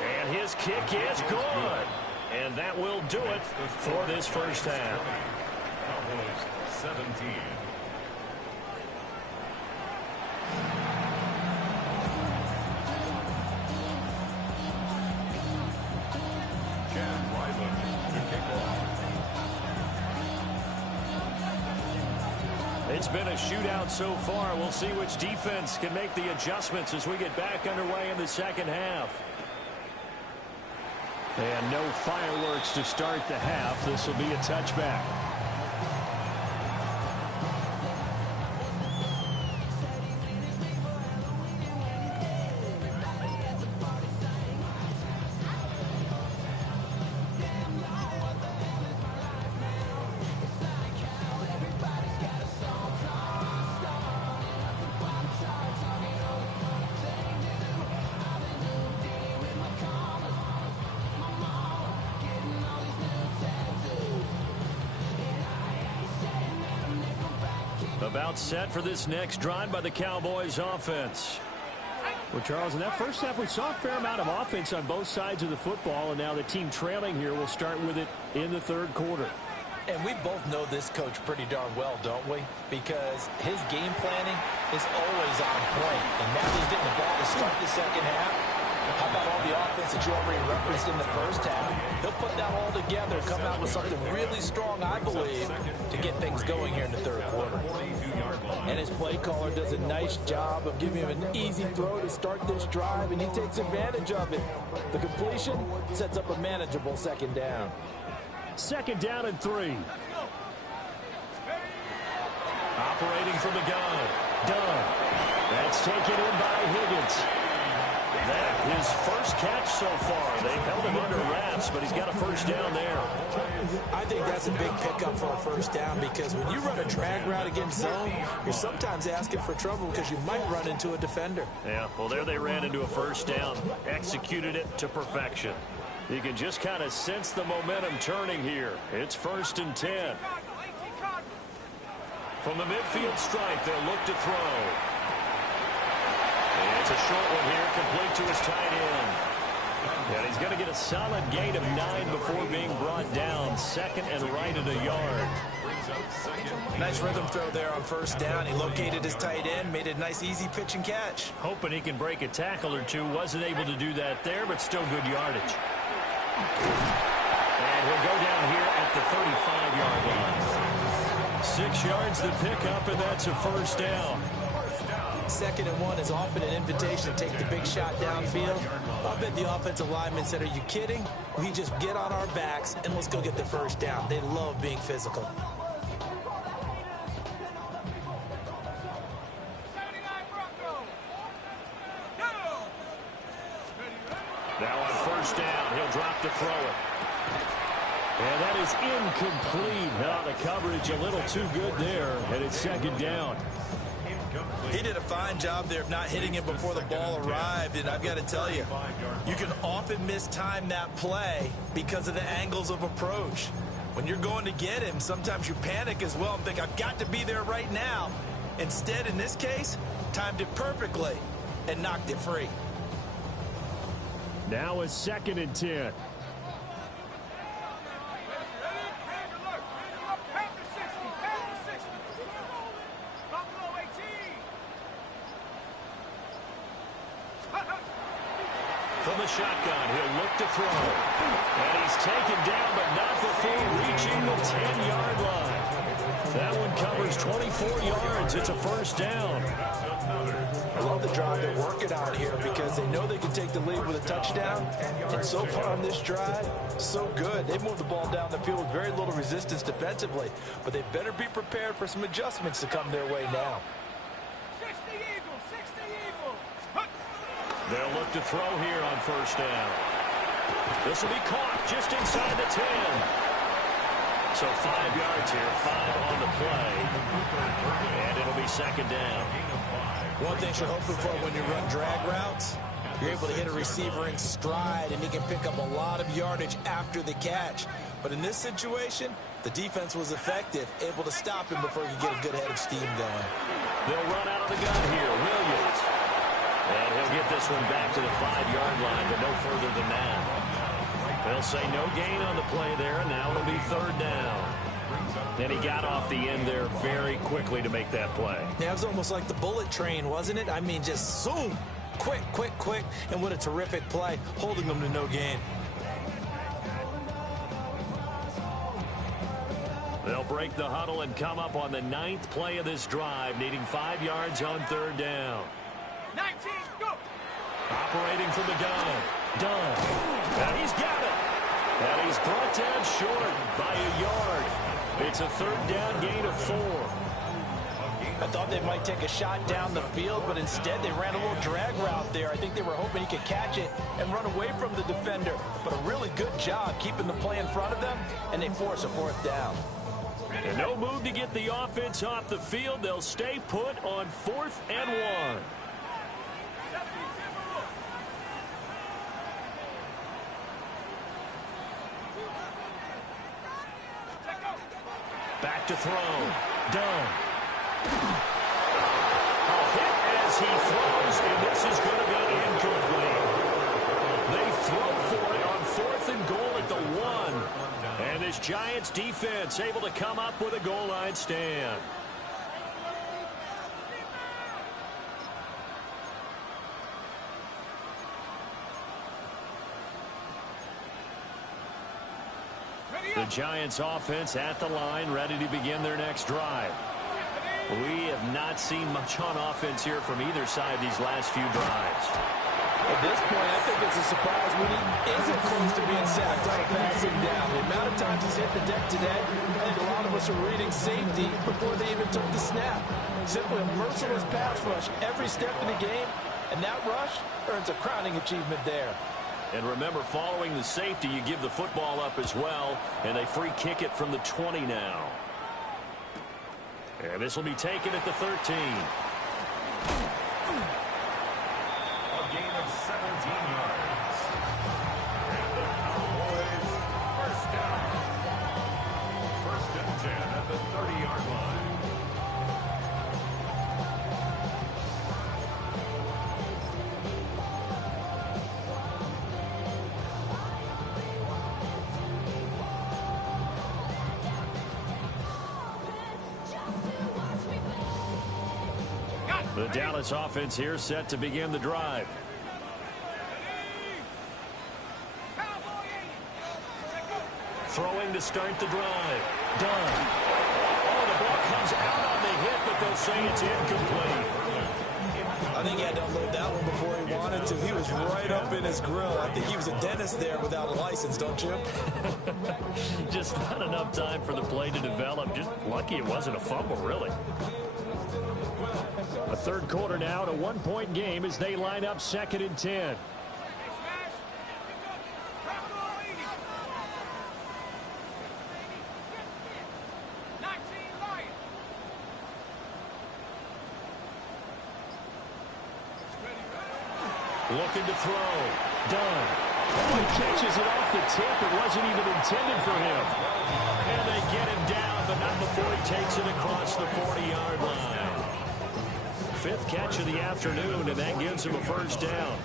And his kick is good. And that will do it for this first half. Cowboys 17. Chad Ryland to kick off. It's been a shootout so far. We'll see which defense can make the adjustments as we get back underway in the second half. And no fireworks to start the half. This will be a touchback. About set for this next drive by the Cowboys offense. Well, Charles, in that first half, we saw a fair amount of offense on both sides of the football, and now the team trailing here will start with it in the third quarter. And we both know this coach pretty darn well, don't we? Because his game planning is always on point. And now he's getting the ball to start the second half. How about all the offense that you already referenced in the first half? He'll put that all together and come out with something really strong, I believe, to get things going here in the third quarter. And his play caller does a nice job of giving him an easy throw to start this drive, and he takes advantage of it. The completion sets up a manageable second down. Second down and 3. Operating from the gun. Dunn. That's taken in by Higgins. That his first catch so far. They held him under wraps, but he's got a first down there. I think that's a big pickup for a first down, because when you run a drag route against zone, you're sometimes asking for trouble because you might run into a defender. Yeah, well, there they ran into a first down. Executed it to perfection. You can just kind of sense the momentum turning here. It's 1st and 10. From the midfield stripe, they'll look to throw. And it's a short one here, complete to his tight end. And he's going to get a solid gain of 9 before being brought down. Second and right at a yard. Nice rhythm throw there on first down. He located his tight end, made a nice easy pitch and catch. Hoping he can break a tackle or two. Wasn't able to do that there, but still good yardage. And he'll go down here at the 35-yard line. 6 yards the pickup, and that's a first down. 2nd and 1 is often an invitation to take the big shot downfield. I bet the offensive lineman said, are you kidding? We just get on our backs and let's go get the first down. They love being physical. Now on first down, he'll drop to throw it. And that is incomplete. Now the coverage a little too good there, and it's second down. He did a fine job there of not hitting it before the ball arrived, and I've got to tell you, you can often mistime that play because of the angles of approach. When you're going to get him, sometimes you panic as well and think, I've got to be there right now. Instead, in this case, timed it perfectly and knocked it free. Now a 2nd and 10. From the shotgun, he'll look to throw. And he's taken down, but not before reaching the 10-yard line. That one covers 24 yards. It's a first down. I love the drive they're working out here because they know they can take the lead with a touchdown. And so far on this drive, so good. They moved the ball down the field with very little resistance defensively. But they better be prepared for some adjustments to come their way now. 60 Eagles, 60 Eagles. They'll look to throw here on first down. This will be caught just inside the 10. So 5 yards here, 5 on the play. And it'll be second down. One thing you're hoping for when you run drag routes, you're able to hit a receiver in stride, and he can pick up a lot of yardage after the catch. But in this situation, the defense was effective, able to stop him before he could get a good head of steam going. They'll run out of the gun here. Williams. And he'll get this one back to the 5-yard line, but no further than that. They'll say no gain on the play there, and now it'll be third down. And he got off the end there very quickly to make that play. Yeah, it was almost like the bullet train, wasn't it? I mean, just zoom. Quick, quick, quick. And what a terrific play, holding them to no gain. They'll break the huddle and come up on the 9th play of this drive, needing 5 yards on third down. 19, go! Operating from the gun. Dunn. And he's got it. And he's brought down short by a yard. It's a third down gain of 4. I thought they might take a shot down the field, but instead they ran a little drag route there. I think they were hoping he could catch it and run away from the defender. But a really good job keeping the play in front of them, and they force a 4th down. And no move to get the offense off the field. They'll stay put on 4th and 1. Back to throw. Dunn. A hit as he throws, and this is going to be incomplete. They throw for it on 4th and goal at the 1. And this Giants defense able to come up with a goal line stand. The Giants offense at the line, ready to begin their next drive. We have not seen much on offense here from either side these last few drives. At this point, I think it's a surprise when he isn't close to being sacked on a passing down. The amount of times he's hit the deck today, I think a lot of us are reading safety before they even took the snap. Simply a merciless pass rush every step of the game, and that rush earns a crowning achievement there. And remember, following the safety, you give the football up as well, and they free kick it from the 20 now. And this will be taken at the 13. A gain of 17 yards. And the Cowboys first down. 1st and 10 at the 30-yard line. The Dallas offense here set to begin the drive. Throwing to start the drive. Done. Oh, the ball comes out on the hit, but they'll say it's incomplete. I think he had to unload that one before he wanted to. He was right up in his grill. I think he was a dentist there without a license, don't you? Just not enough time for the play to develop. Just lucky it wasn't a fumble, really. A third quarter now, and a 1-point game as they line up 2nd and 10. Looking to throw. Done. Oh, he catches it off the tip. It wasn't even intended for him. And they get him down, but not before he takes it across the 40-yard line. Fifth catch of the afternoon, and that gives him a first down.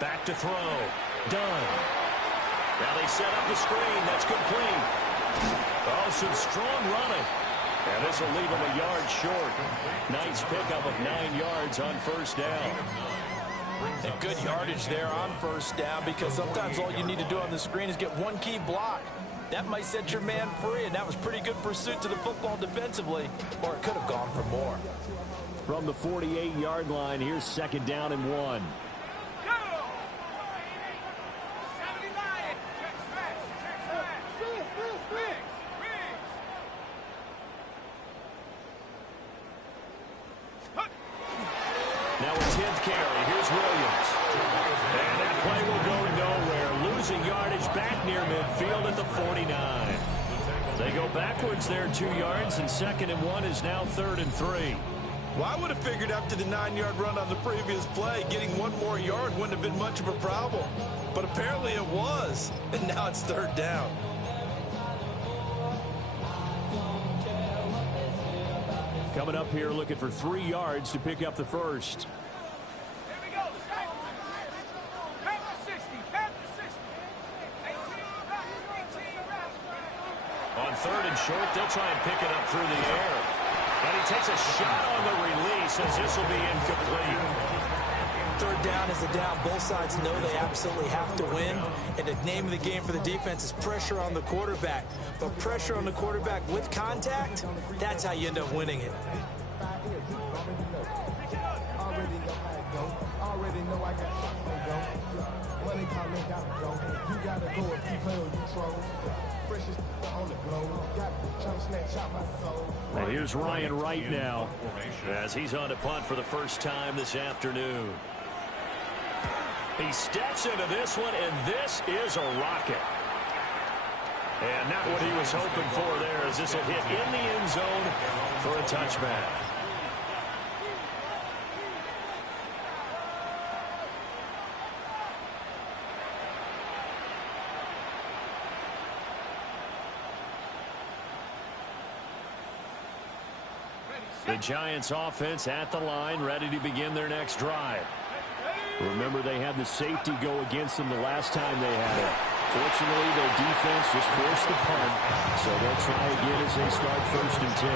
Back to throw. Done. Now they set up the screen. That's complete. Oh, some strong running. And this will leave him a yard short. Nice pickup of 9 yards on first down. And good yardage there on first down, because sometimes all you need to do on the screen is get one key block. That might set your man free, and that was pretty good pursuit to the football defensively, or it could have gone for more. From the 48-yard line, here's second down and 1. Now a 10th carry. Here's Williams. And that play will go nowhere. Losing yardage back near midfield at the 49. They go backwards there 2 yards, and second and 1 is now 3rd and 3. Well, I would have figured after the 9-yard run on the previous play, getting 1 more yard wouldn't have been much of a problem. But apparently it was, and now it's 3rd down. Coming up here looking for 3 yards to pick up the first. Here we go. Past the 60. Past the 60. 18 rounds. On 3rd and short, they'll try and pick it up through the air. And he takes a shot on the release as this will be incomplete. 3rd down is a down. Both sides know they absolutely have to win. And the name of the game for the defense is pressure on the quarterback. But pressure on the quarterback with contact, that's how you end up winning it. And here's Ryan Wright now as he's on to punt for the first time this afternoon. He steps into this one, and this is a rocket. And not what he was hoping for there, as this will hit in the end zone for a touchback. The Giants offense at the line, ready to begin their next drive. Remember, they had the safety go against them the last time they had it. Fortunately, their defense just forced the punt, so they'll try again as they start 1st and 10.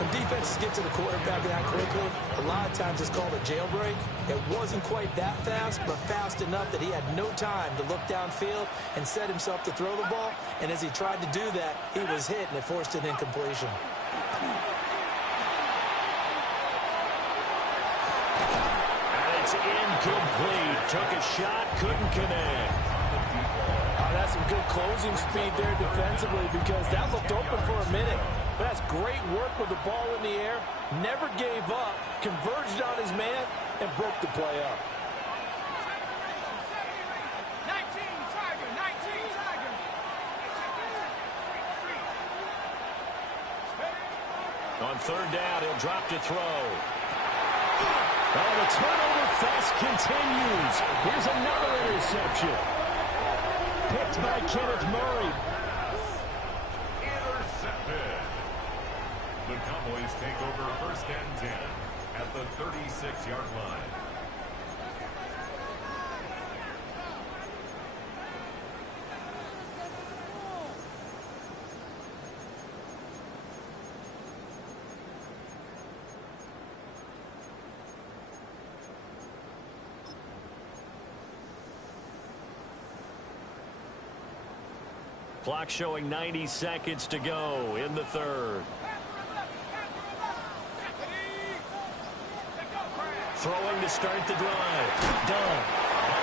When defenses get to the quarterback that quickly, a lot of times it's called a jailbreak. It wasn't quite that fast, but fast enough that he had no time to look downfield and set himself to throw the ball. And as he tried to do that, he was hit, and it forced an incompletion. Incomplete. Took a shot, couldn't connect. Oh, that's some good closing speed there defensively, because that looked open for a minute. But that's great work with the ball in the air. Never gave up, converged on his man, and broke the play up. 19 Tiger. On 3rd down, he'll drop to throw. Oh, the turnover fest continues. Here's another interception. Picked by Kenneth Murray. Intercepted. The Cowboys take over 1st and 10 at the 36-yard line. Clock showing 90 seconds to go in the 3rd. Throwing to start the drive. Done.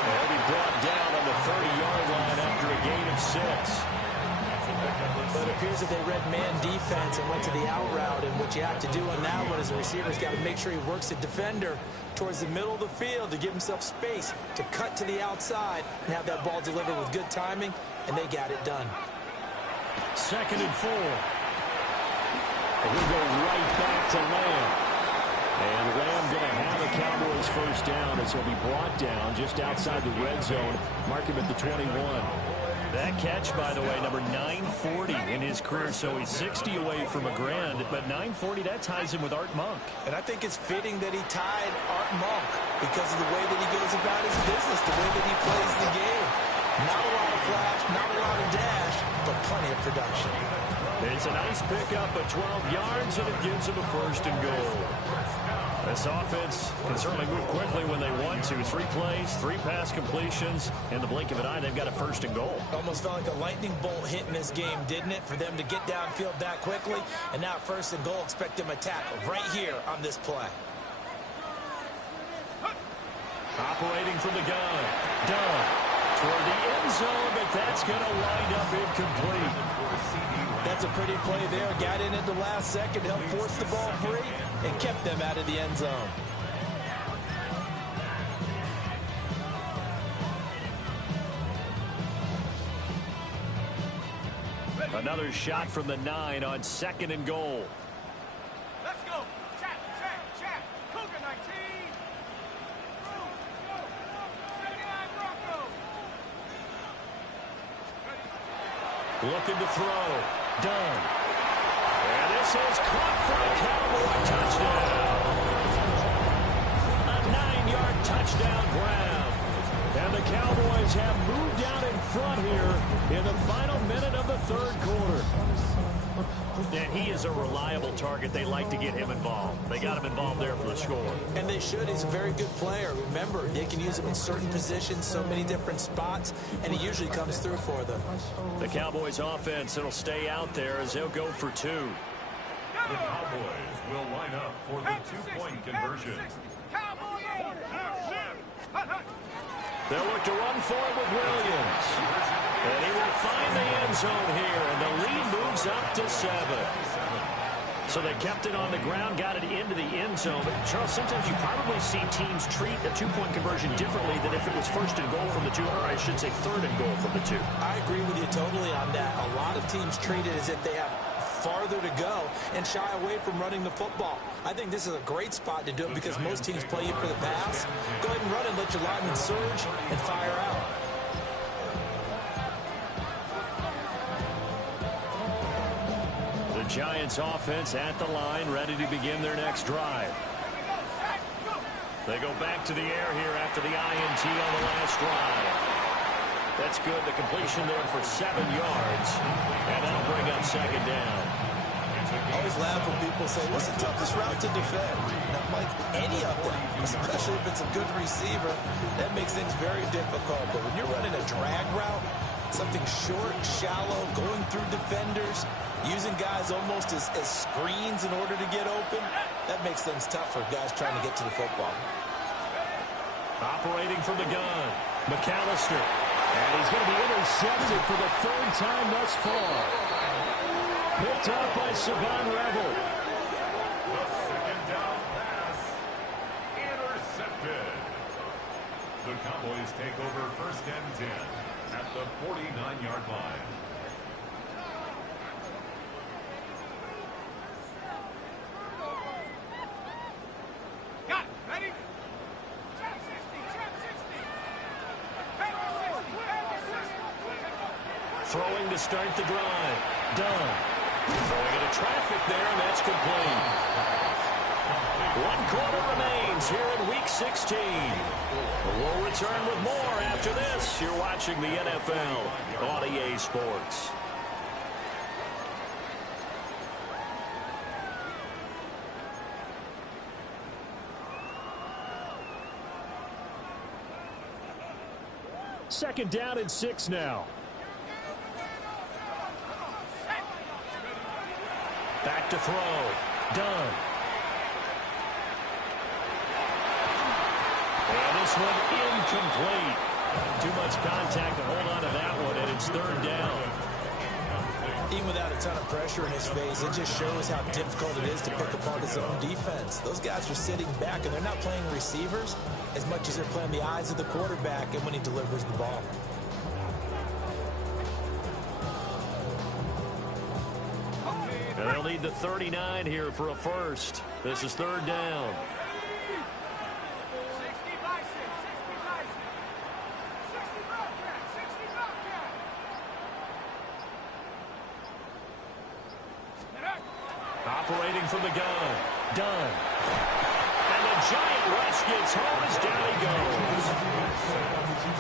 They'll be brought down on the 30-yard line after a gain of 6. But it appears that they read man defense and went to the out route. And what you have to do on that one is the receiver's got to make sure he works the defender towards the middle of the field to give himself space to cut to the outside and have that ball delivered with good timing, and they got it done. 2nd and 4. We'll go right back to Lamb. And Lamb going to have a Cowboys first down as he'll be brought down just outside the red zone. Mark him at the 21. That catch, by the way, number 940 in his career, so he's 60 away from a grand, but 940, that ties him with Art Monk. And I think it's fitting that he tied Art Monk because of the way that he goes about his business, the way that he plays the game. Not a lot of flash, not a lot of dash, but plenty of production. It's a nice pickup of 12 yards, and it gives him a 1st and goal. This offense can certainly move quickly when they want to. 3 plays, 3 pass completions. In the blink of an eye, they've got a 1st and goal. Almost felt like a lightning bolt hit in this game, didn't it? For them to get downfield that quickly. And now 1st and goal, expect them to tackle right here on this play. Operating from the gun. Dunn toward the end zone, but that's going to wind up incomplete. That's a pretty play there. Got in at the last second, helped force the ball free, and kept them out of the end zone. Another shot from the 9 on 2nd and goal. Let's go. Check. Cougar 19. 79 Broncos. Looking to throw. Dunn. And this is caught for a Cowboy touchdown. A 9-yard touchdown grab. And the Cowboys have moved out in front here in the final minute of the 3rd quarter. And he is a reliable target. They like to get him involved. They got him involved there for the score. And they should. He's a very good player. Remember, they can use him in certain positions, so many different spots, and he usually comes through for them. The Cowboys offense, it'll stay out there as they'll go for 2. The Cowboys will line up for the 2-point conversion. They'll look to run forward with Williams. And he will find the end zone here, and the lead moves up to 7. So they kept it on the ground, got it into the end zone. But, Charles, sometimes you probably see teams treat a 2-point conversion differently than if it was 1st and goal from the 2, or I should say 3rd and goal from the 2. I agree with you totally on that. A lot of teams treat it as if they have farther to go and shy away from running the football. I think this is a great spot to do it because most teams play you for the pass. Go ahead and run and let your linemen surge and fire out. The Giants offense at the line, ready to begin their next drive. They go back to the air here after the INT on the last drive. That's good. The completion there for 7 yards. And that'll bring up 2nd down. I always laugh when people say, what's the toughest route to defend? Not like any of them, especially if it's a good receiver. That makes things very difficult. But when you're running a drag route, something short, shallow, going through defenders, using guys almost as screens in order to get open, that makes things tough for guys trying to get to the football. Operating from the gun, McAllister. And he's going to be intercepted for the 3rd time thus far. Picked up by Savon Revel. The 2nd down pass intercepted. The Cowboys take over 1st and 10 at the 49-yard line. Got it. Ready? Trap 60. Throwing to start the drive. Dunn. Throwing into traffic there, and that's complete. 1 quarter remains here in Week 16. We'll return with more after this. You're watching the NFL on EA Sports. Second down and 6 now. Back to throw. Dunn. And this one incomplete. Too much contact to hold on to that one, and it's third down. Even without a ton of pressure in his face, it just shows how difficult it is to pick apart his own defense. Those guys are sitting back, and they're not playing receivers as much as they're playing the eyes of the quarterback and when he delivers the ball. And they'll need the 39 here for a first. This is third down. 60 bison, 60 bison. 60 Bobcat, 60 Bobcat. Operating from the gun. Done. And the giant rush gets home as down he goes.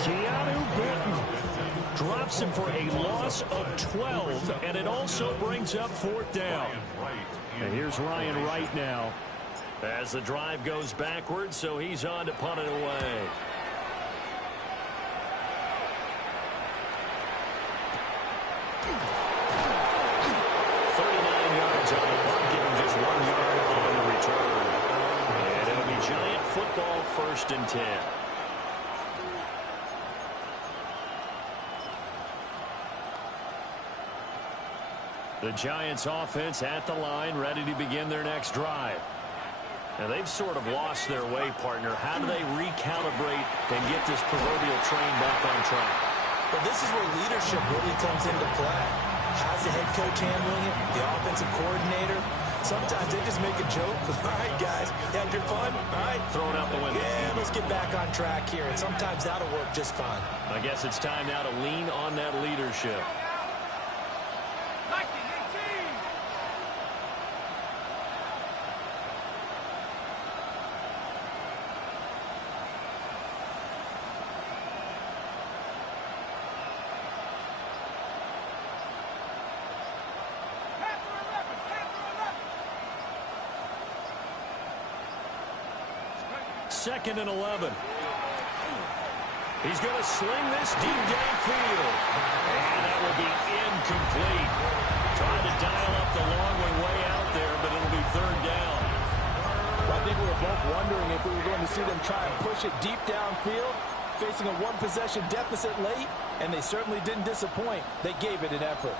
Keanu Benton drops him for a loss of 12, and it also brings up fourth down. And here's Ryan Wright now as the drive goes backwards, so he's on to punt it away. First and 10. The Giants offense at the line, ready to begin their next drive. And they've sort of lost their way, partner. How do they recalibrate and get this proverbial train back on track? Well, this is where leadership really comes into play. How's the head coach handling it? The offensive coordinator? Sometimes they just make a joke. All right, guys, you had your fun? All right. Throw it out the window. Yeah, let's get back on track here. And sometimes that'll work just fine. I guess it's time now to lean on that leadership. Second and 11. He's going to sling this deep downfield. And that will be incomplete. Trying to dial up the long way out there, but it'll be third down. Well, I think we were both wondering if we were going to see them try and push it deep downfield, facing a one-possession deficit late, and they certainly didn't disappoint. They gave it an effort.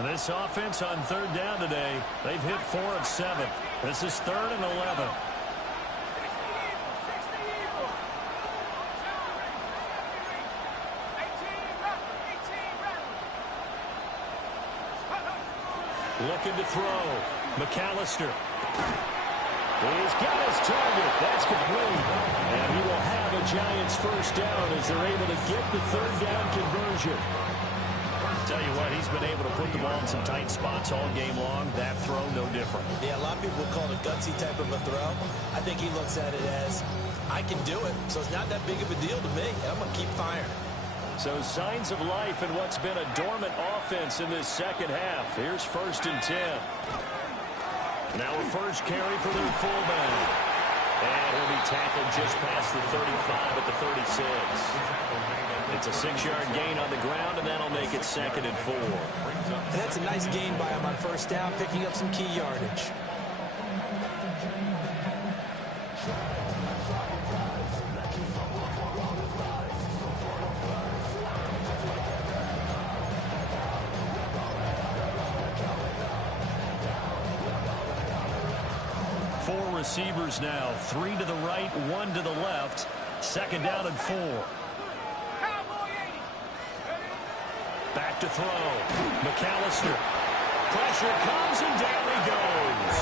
And this offense on third down today, they've hit 4 of 7. This is third and 11. Looking to throw. McAllister. He's got his target. That's complete. And he will have a Giants first down as they're able to get the third down conversion. Tell you what, he's been able to put the ball in some tight spots all game long. That throw, no different. Yeah, a lot of people would call it a gutsy type of a throw. I think he looks at it as, I can do it, so it's not that big of a deal to me, and I'm going to keep firing. So signs of life in what's been a dormant offense in this second half. Here's first and 10. Now a first carry for their fullback. And he'll be tackled just past the 35 at the 36. It's a 6-yard gain on the ground, and that'll make it second and 4. And that's a nice gain by him on first down, picking up some key yardage. Receivers now, 3 to the right, 1 to the left. Second down and 4. Back to throw. McAllister. Pressure comes and down he goes.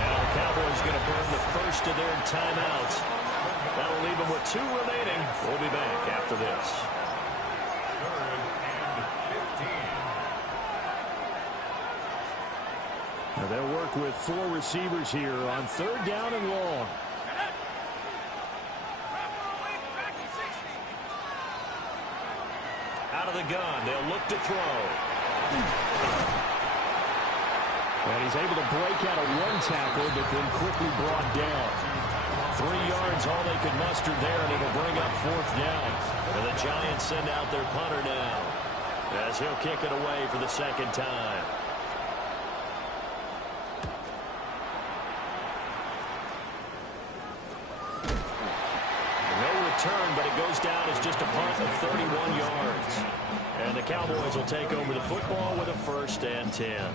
Now the Cowboys going to burn the first of their timeouts. That'll leave them with 2 remaining. We'll be back after this. Now they'll work with 4 receivers here on third down and long. Out of the gun, they'll look to throw. And he's able to break out of 1 tackle, but then quickly brought down. 3 yards, all they could muster there, and it'll bring up fourth down. And the Giants send out their punter now, as he'll kick it away for the second time. return, but it goes down as just a punt of 31 yards. And the Cowboys will take over the football with a 1st and 10.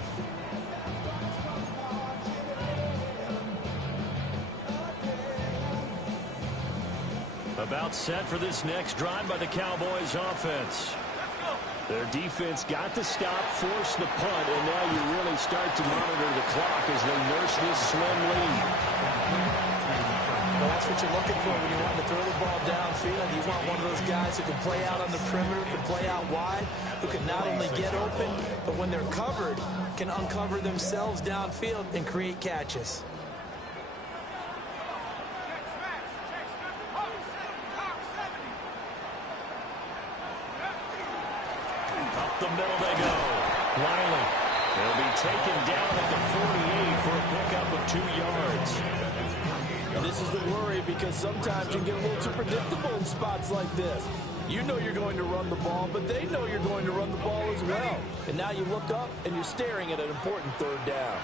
About set for this next drive by the Cowboys offense. Their defense got the stop, forced the punt, and now you really start to monitor the clock as they nurse this slim lead. Well, that's what you're looking for when you want to throw the ball downfield. You want one of those guys who can play out on the perimeter, can play out wide, who can not only get open, but when they're covered, can uncover themselves downfield and create catches. Up the middle they go. Wiley. They'll be taken down at the 48 for a pickup of 2 yards. And this is the worry because sometimes you get a little too predictable in spots like this. You know you're going to run the ball, but they know you're going to run the ball as well. And now you look up and you're staring at an important 3rd down.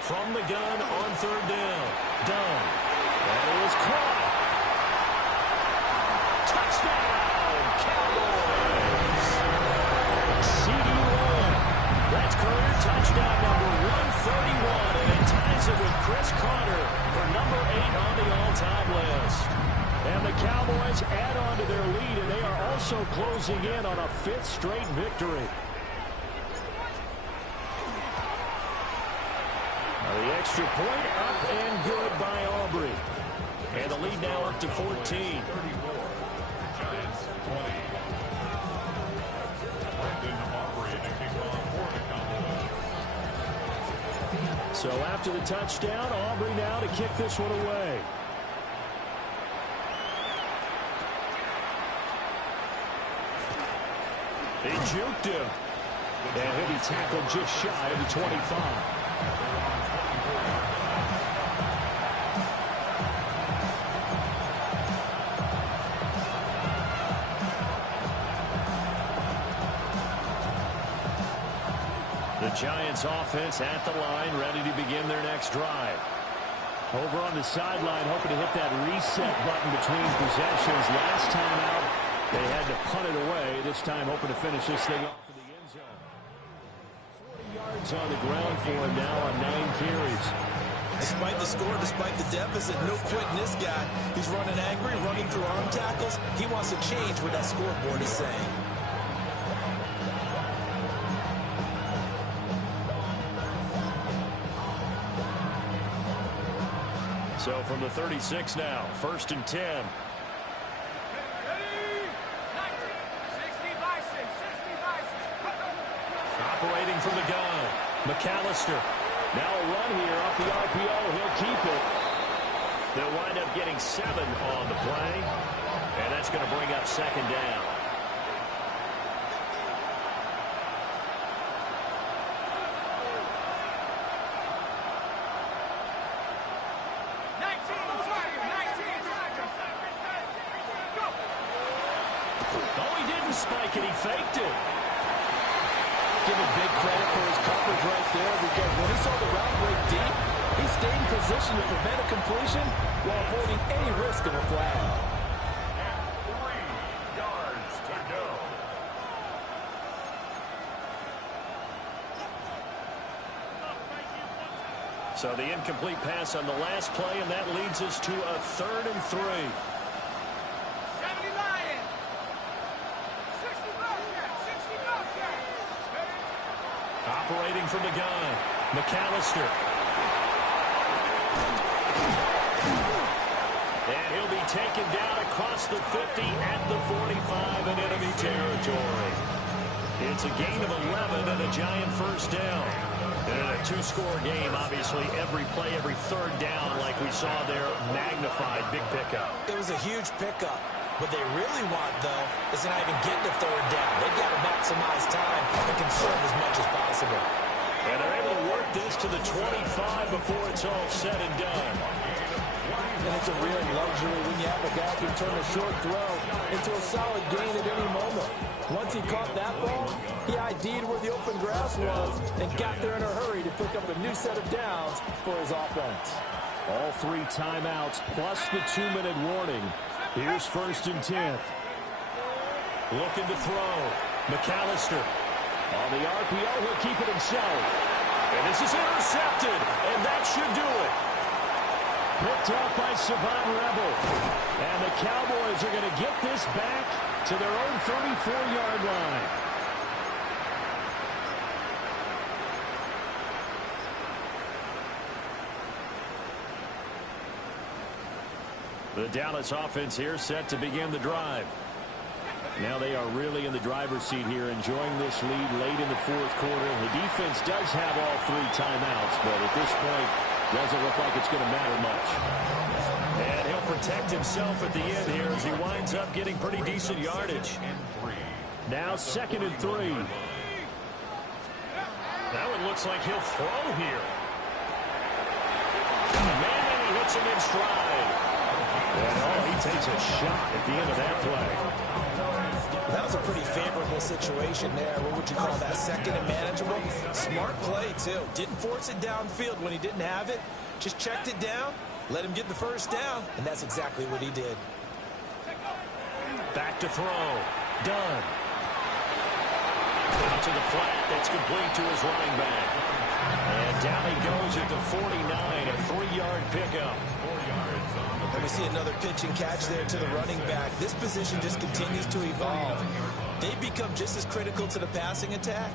From the gun on 3rd down. Dunn. That is caught. Touchdown, Cowboys. C.D. Lamb. That's career touchdown number 131, and it ties it with Chris Carter for number 8 on the all-time list. And the Cowboys add on to their lead, and they are also closing in on a 5th straight victory. The extra point up and good by Aubrey. And the lead now up to 14. 34. Giants 20. Brendan Aubrey to kick off for the Cowboys. So after the touchdown, Aubrey now to kick this one away. He juked him. And he'll be tackled just shy of the 25. The Giants offense at the line, ready to begin their next drive. Over on the sideline, hoping to hit that reset button between possessions. Last time out, they had to punt it away. This time, hoping to finish this thing off in the end zone. 40 yards on the ground for him now on 9 carries. Despite the score, despite the deficit, no quitting this guy. He's running angry, running through arm tackles. He wants to change what that scoreboard is saying. So from the 36 now, 1st and 10. Operating from the gun, McAllister. Now a run here off the RPO. He'll keep it. They'll wind up getting 7 on the play. And that's going to bring up 2nd down. Spike, and he faked it. Give him big credit for his coverage right there, because when he saw the route break deep, he stayed in position to prevent a completion while avoiding any risk of a flag. And 3 yards to go. So the incomplete pass on the last play, and that leads us to a 3rd and 3. Operating from the gun, McAllister. And he'll be taken down across the 50 at the 45 in enemy territory. It's a gain of 11 and a Giant 1st down. And in a 2-score game, obviously every play, every 3rd down, like we saw there, magnified, big pickup. It was a huge pickup. What they really want, though, is to not even get the 3rd down. They've got to maximize time and conserve as much as possible. And they're able to work this to the 25 before it's all said and done. And it's a real luxury when you have a guy who can turn a short throw into a solid gain at any moment. Once he caught that ball, he ID'd where the open grass was and got there in a hurry to to pick up a new set of downs for his offense. All 3 timeouts plus the 2-minute warning. Here's 1st and 10. Looking to throw. McAllister. On the RPO, he'll keep it himself. And this is intercepted, and that should do it. Picked up by Savon Rebel. And the Cowboys are going to get this back to their own 34-yard line. The Dallas offense here set to begin the drive. Now they are really in the driver's seat here, enjoying this lead late in the 4th quarter. The defense does have all 3 timeouts, but at this point, doesn't look like it's going to matter much. And he'll protect himself at the end here as he winds up getting pretty decent yardage. Now 2nd and 3. Now it looks like he'll throw here. Man, he hits him in stride. And he takes a shot at the end of that play. That was a pretty favorable situation there. What would you call that? 2nd and manageable? Smart play, too. Didn't force it downfield when he didn't have it. Just checked it down, let him get the 1st down, and that's exactly what he did. Back to throw. Done. Out to the flat. That's complete to his running back. And down he goes at the 49, a 3-yard pickup. And we see another pitch and catch there to the running back. This position just continues to evolve. They become just as critical to the passing attack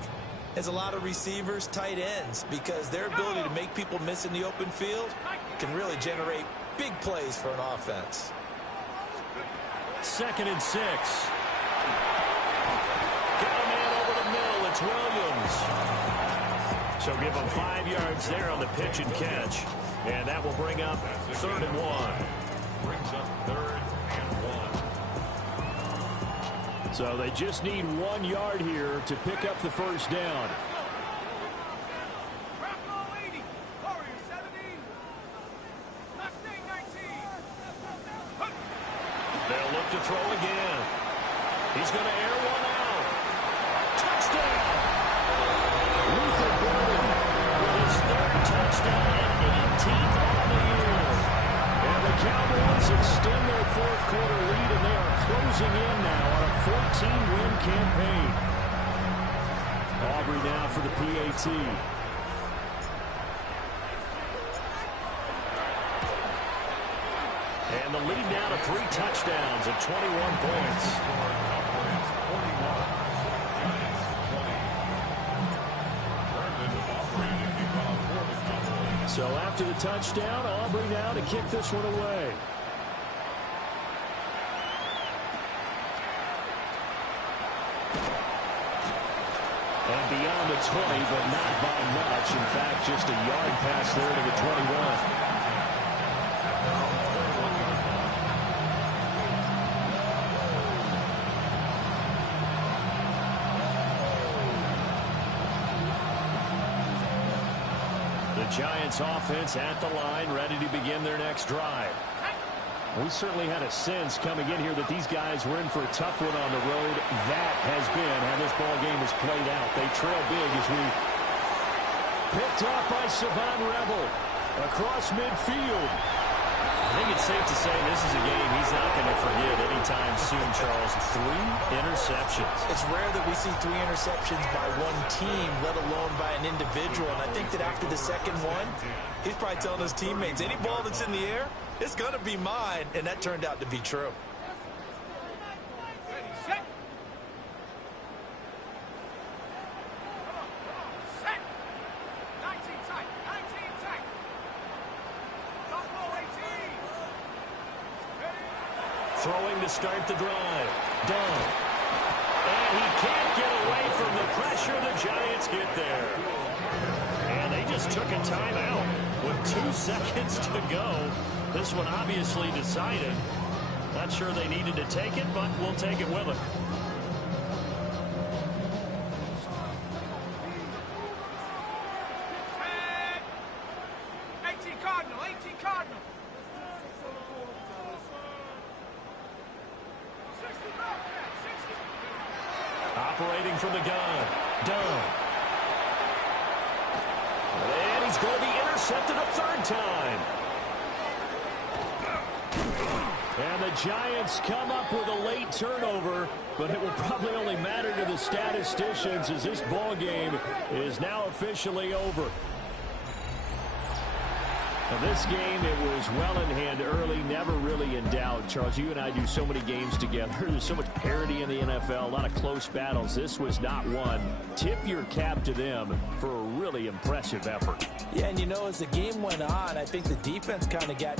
as a lot of receivers, tight ends, because their ability to make people miss in the open field can really generate big plays for an offense. 2nd and 6. Get a man over the middle. It's Williams. So give him 5 yards there on the pitch and catch. And that will bring up 3rd and 1. Brings up 3rd and 1. So they just need 1 yard here to pick up the 1st down. They'll look to throw again. He's going to air one out. Touchdown! Luther Burden with his 3rd touchdown and 18th on the year. And the Cowboys extend their 4th quarter lead, and they are closing in now on a 14-win campaign. Aubrey now for the PAT. And the lead now to 3 touchdowns and 21 points. So after the touchdown, Aubrey now to kick this one away. And beyond the 20, but not by much. In fact, just a yard pass there to the 21. Giants offense at the line, ready to begin their next drive. We certainly had a sense coming in here that these guys were in for a tough one on the road. That has been how this ball game has played out. They trail big as we picked off by Savon Rebel across midfield. I think it's safe to say this is a game he's not going to forget anytime soon, Charles. 3 interceptions. It's rare that we see 3 interceptions by one team, let alone by an individual. And I think that after the 2nd one, he's probably telling his teammates, any ball that's in the air, it's going to be mine. And that turned out to be true. Throwing to start the drive. Done. And he can't get away from the pressure. The Giants get there. And they just took a timeout with 2 seconds to go. This one obviously decided. Not sure they needed to take it, but we'll take it with them. Operating from the gun. Done. Well, is going to be intercepted a third time. And the Giants come up with a late turnover, but it will probably only matter to the statisticians as this ball game is now officially over. Now this game, it was well in hand early, never really in doubt. Charles, you and I do so many games together. There's so much parity in the NFL, a lot of close battles. This was not one. Tip your cap to them for a really impressive effort. Yeah, and you know, as the game went on, I think the defense kind of got...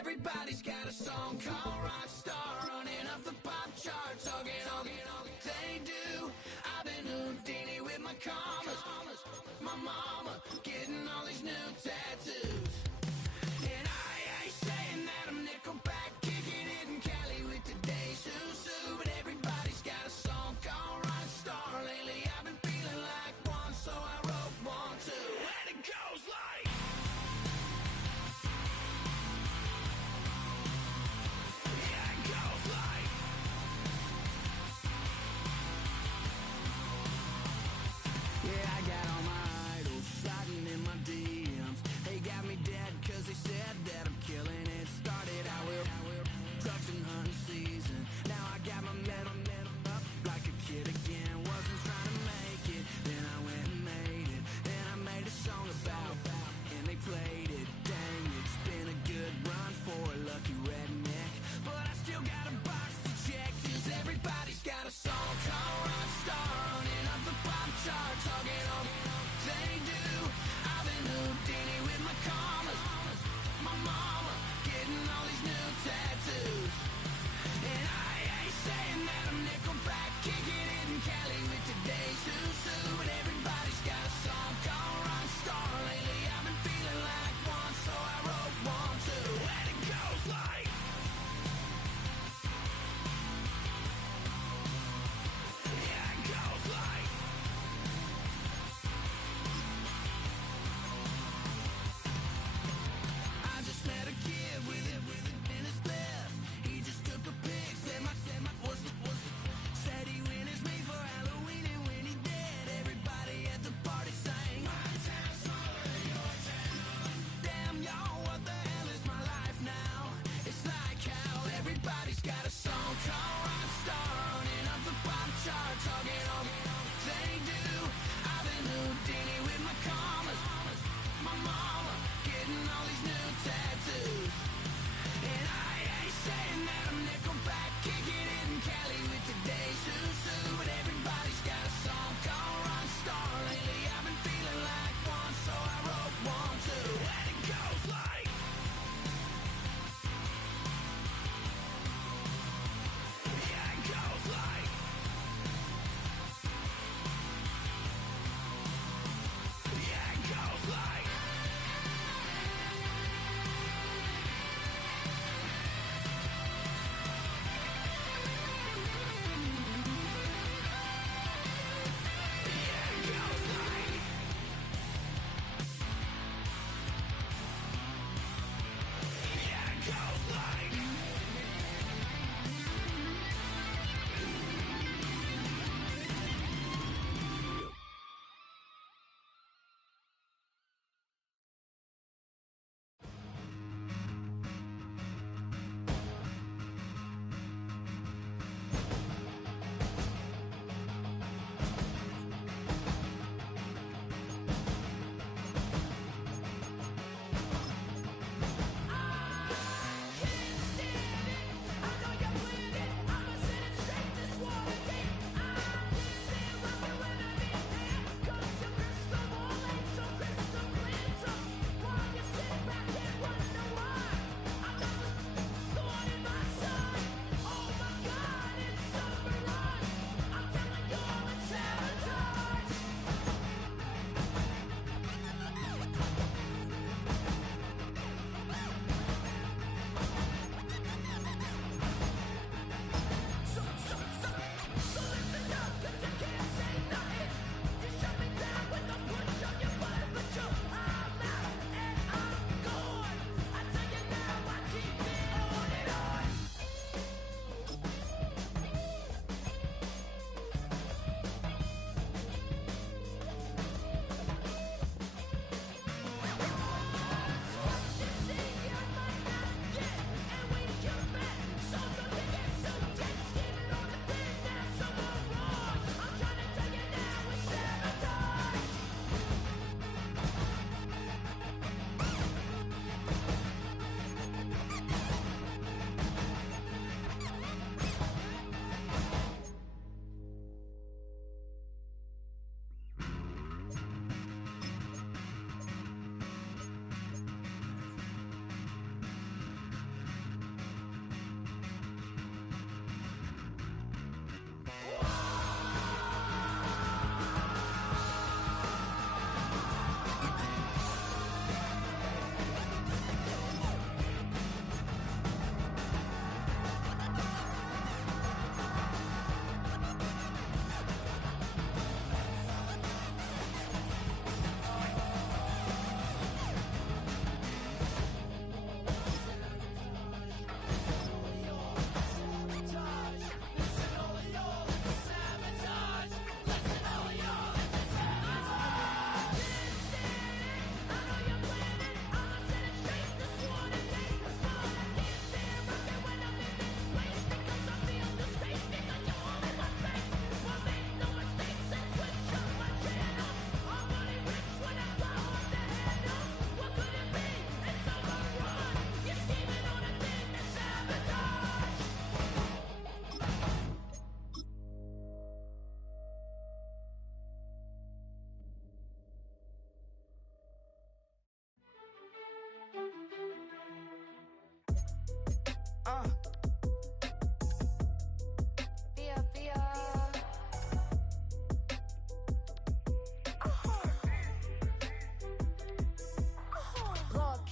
Everybody's got a song called rock star, running up the pop charts, all they do. I've been Houdini with my commas, my mama getting all these new tattoos. And I ain't saying that I'm Nickelback, kicking it in Cali with today's Susu, but everybody's got a song called rock star. Lately I've been feeling like one, so I wrote one too, and it goes like... Yeah, I got all my idols sliding in my DMs. Hey, got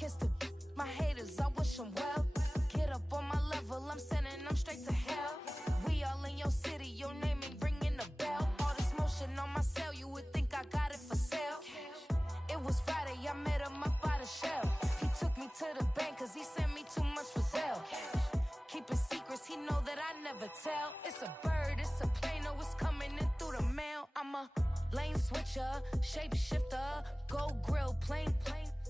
kiss the my haters, I wish them well. Get up on my level, I'm sending them straight to hell. We all in your city, your name ain't ringing the bell. All this motion on my cell, you would think I got it for sale. It was Friday, I met him up by the shell. He took me to the bank, cause he sent me too much for Zelle. Keeping secrets, he know that I never tell. It's a bird, it's a plane, oh, it's coming in through the mail. I'm a lane switcher, shapeshifter, go grill, plane,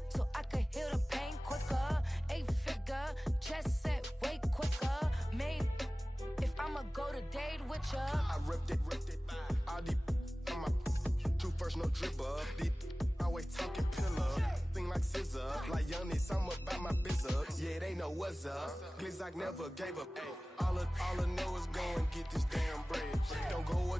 so I could heal the pain quicker. 8-figure, chest set way quicker. Made if I'ma go to date with ya. I ripped it. All these on my two first, no dribble. These always talking pillar. Thing like scissor. Like Youngest, I'm about my business. Yeah, they know what's up. Glizzock never gave up. All I know is go and get this damn bread. Don't go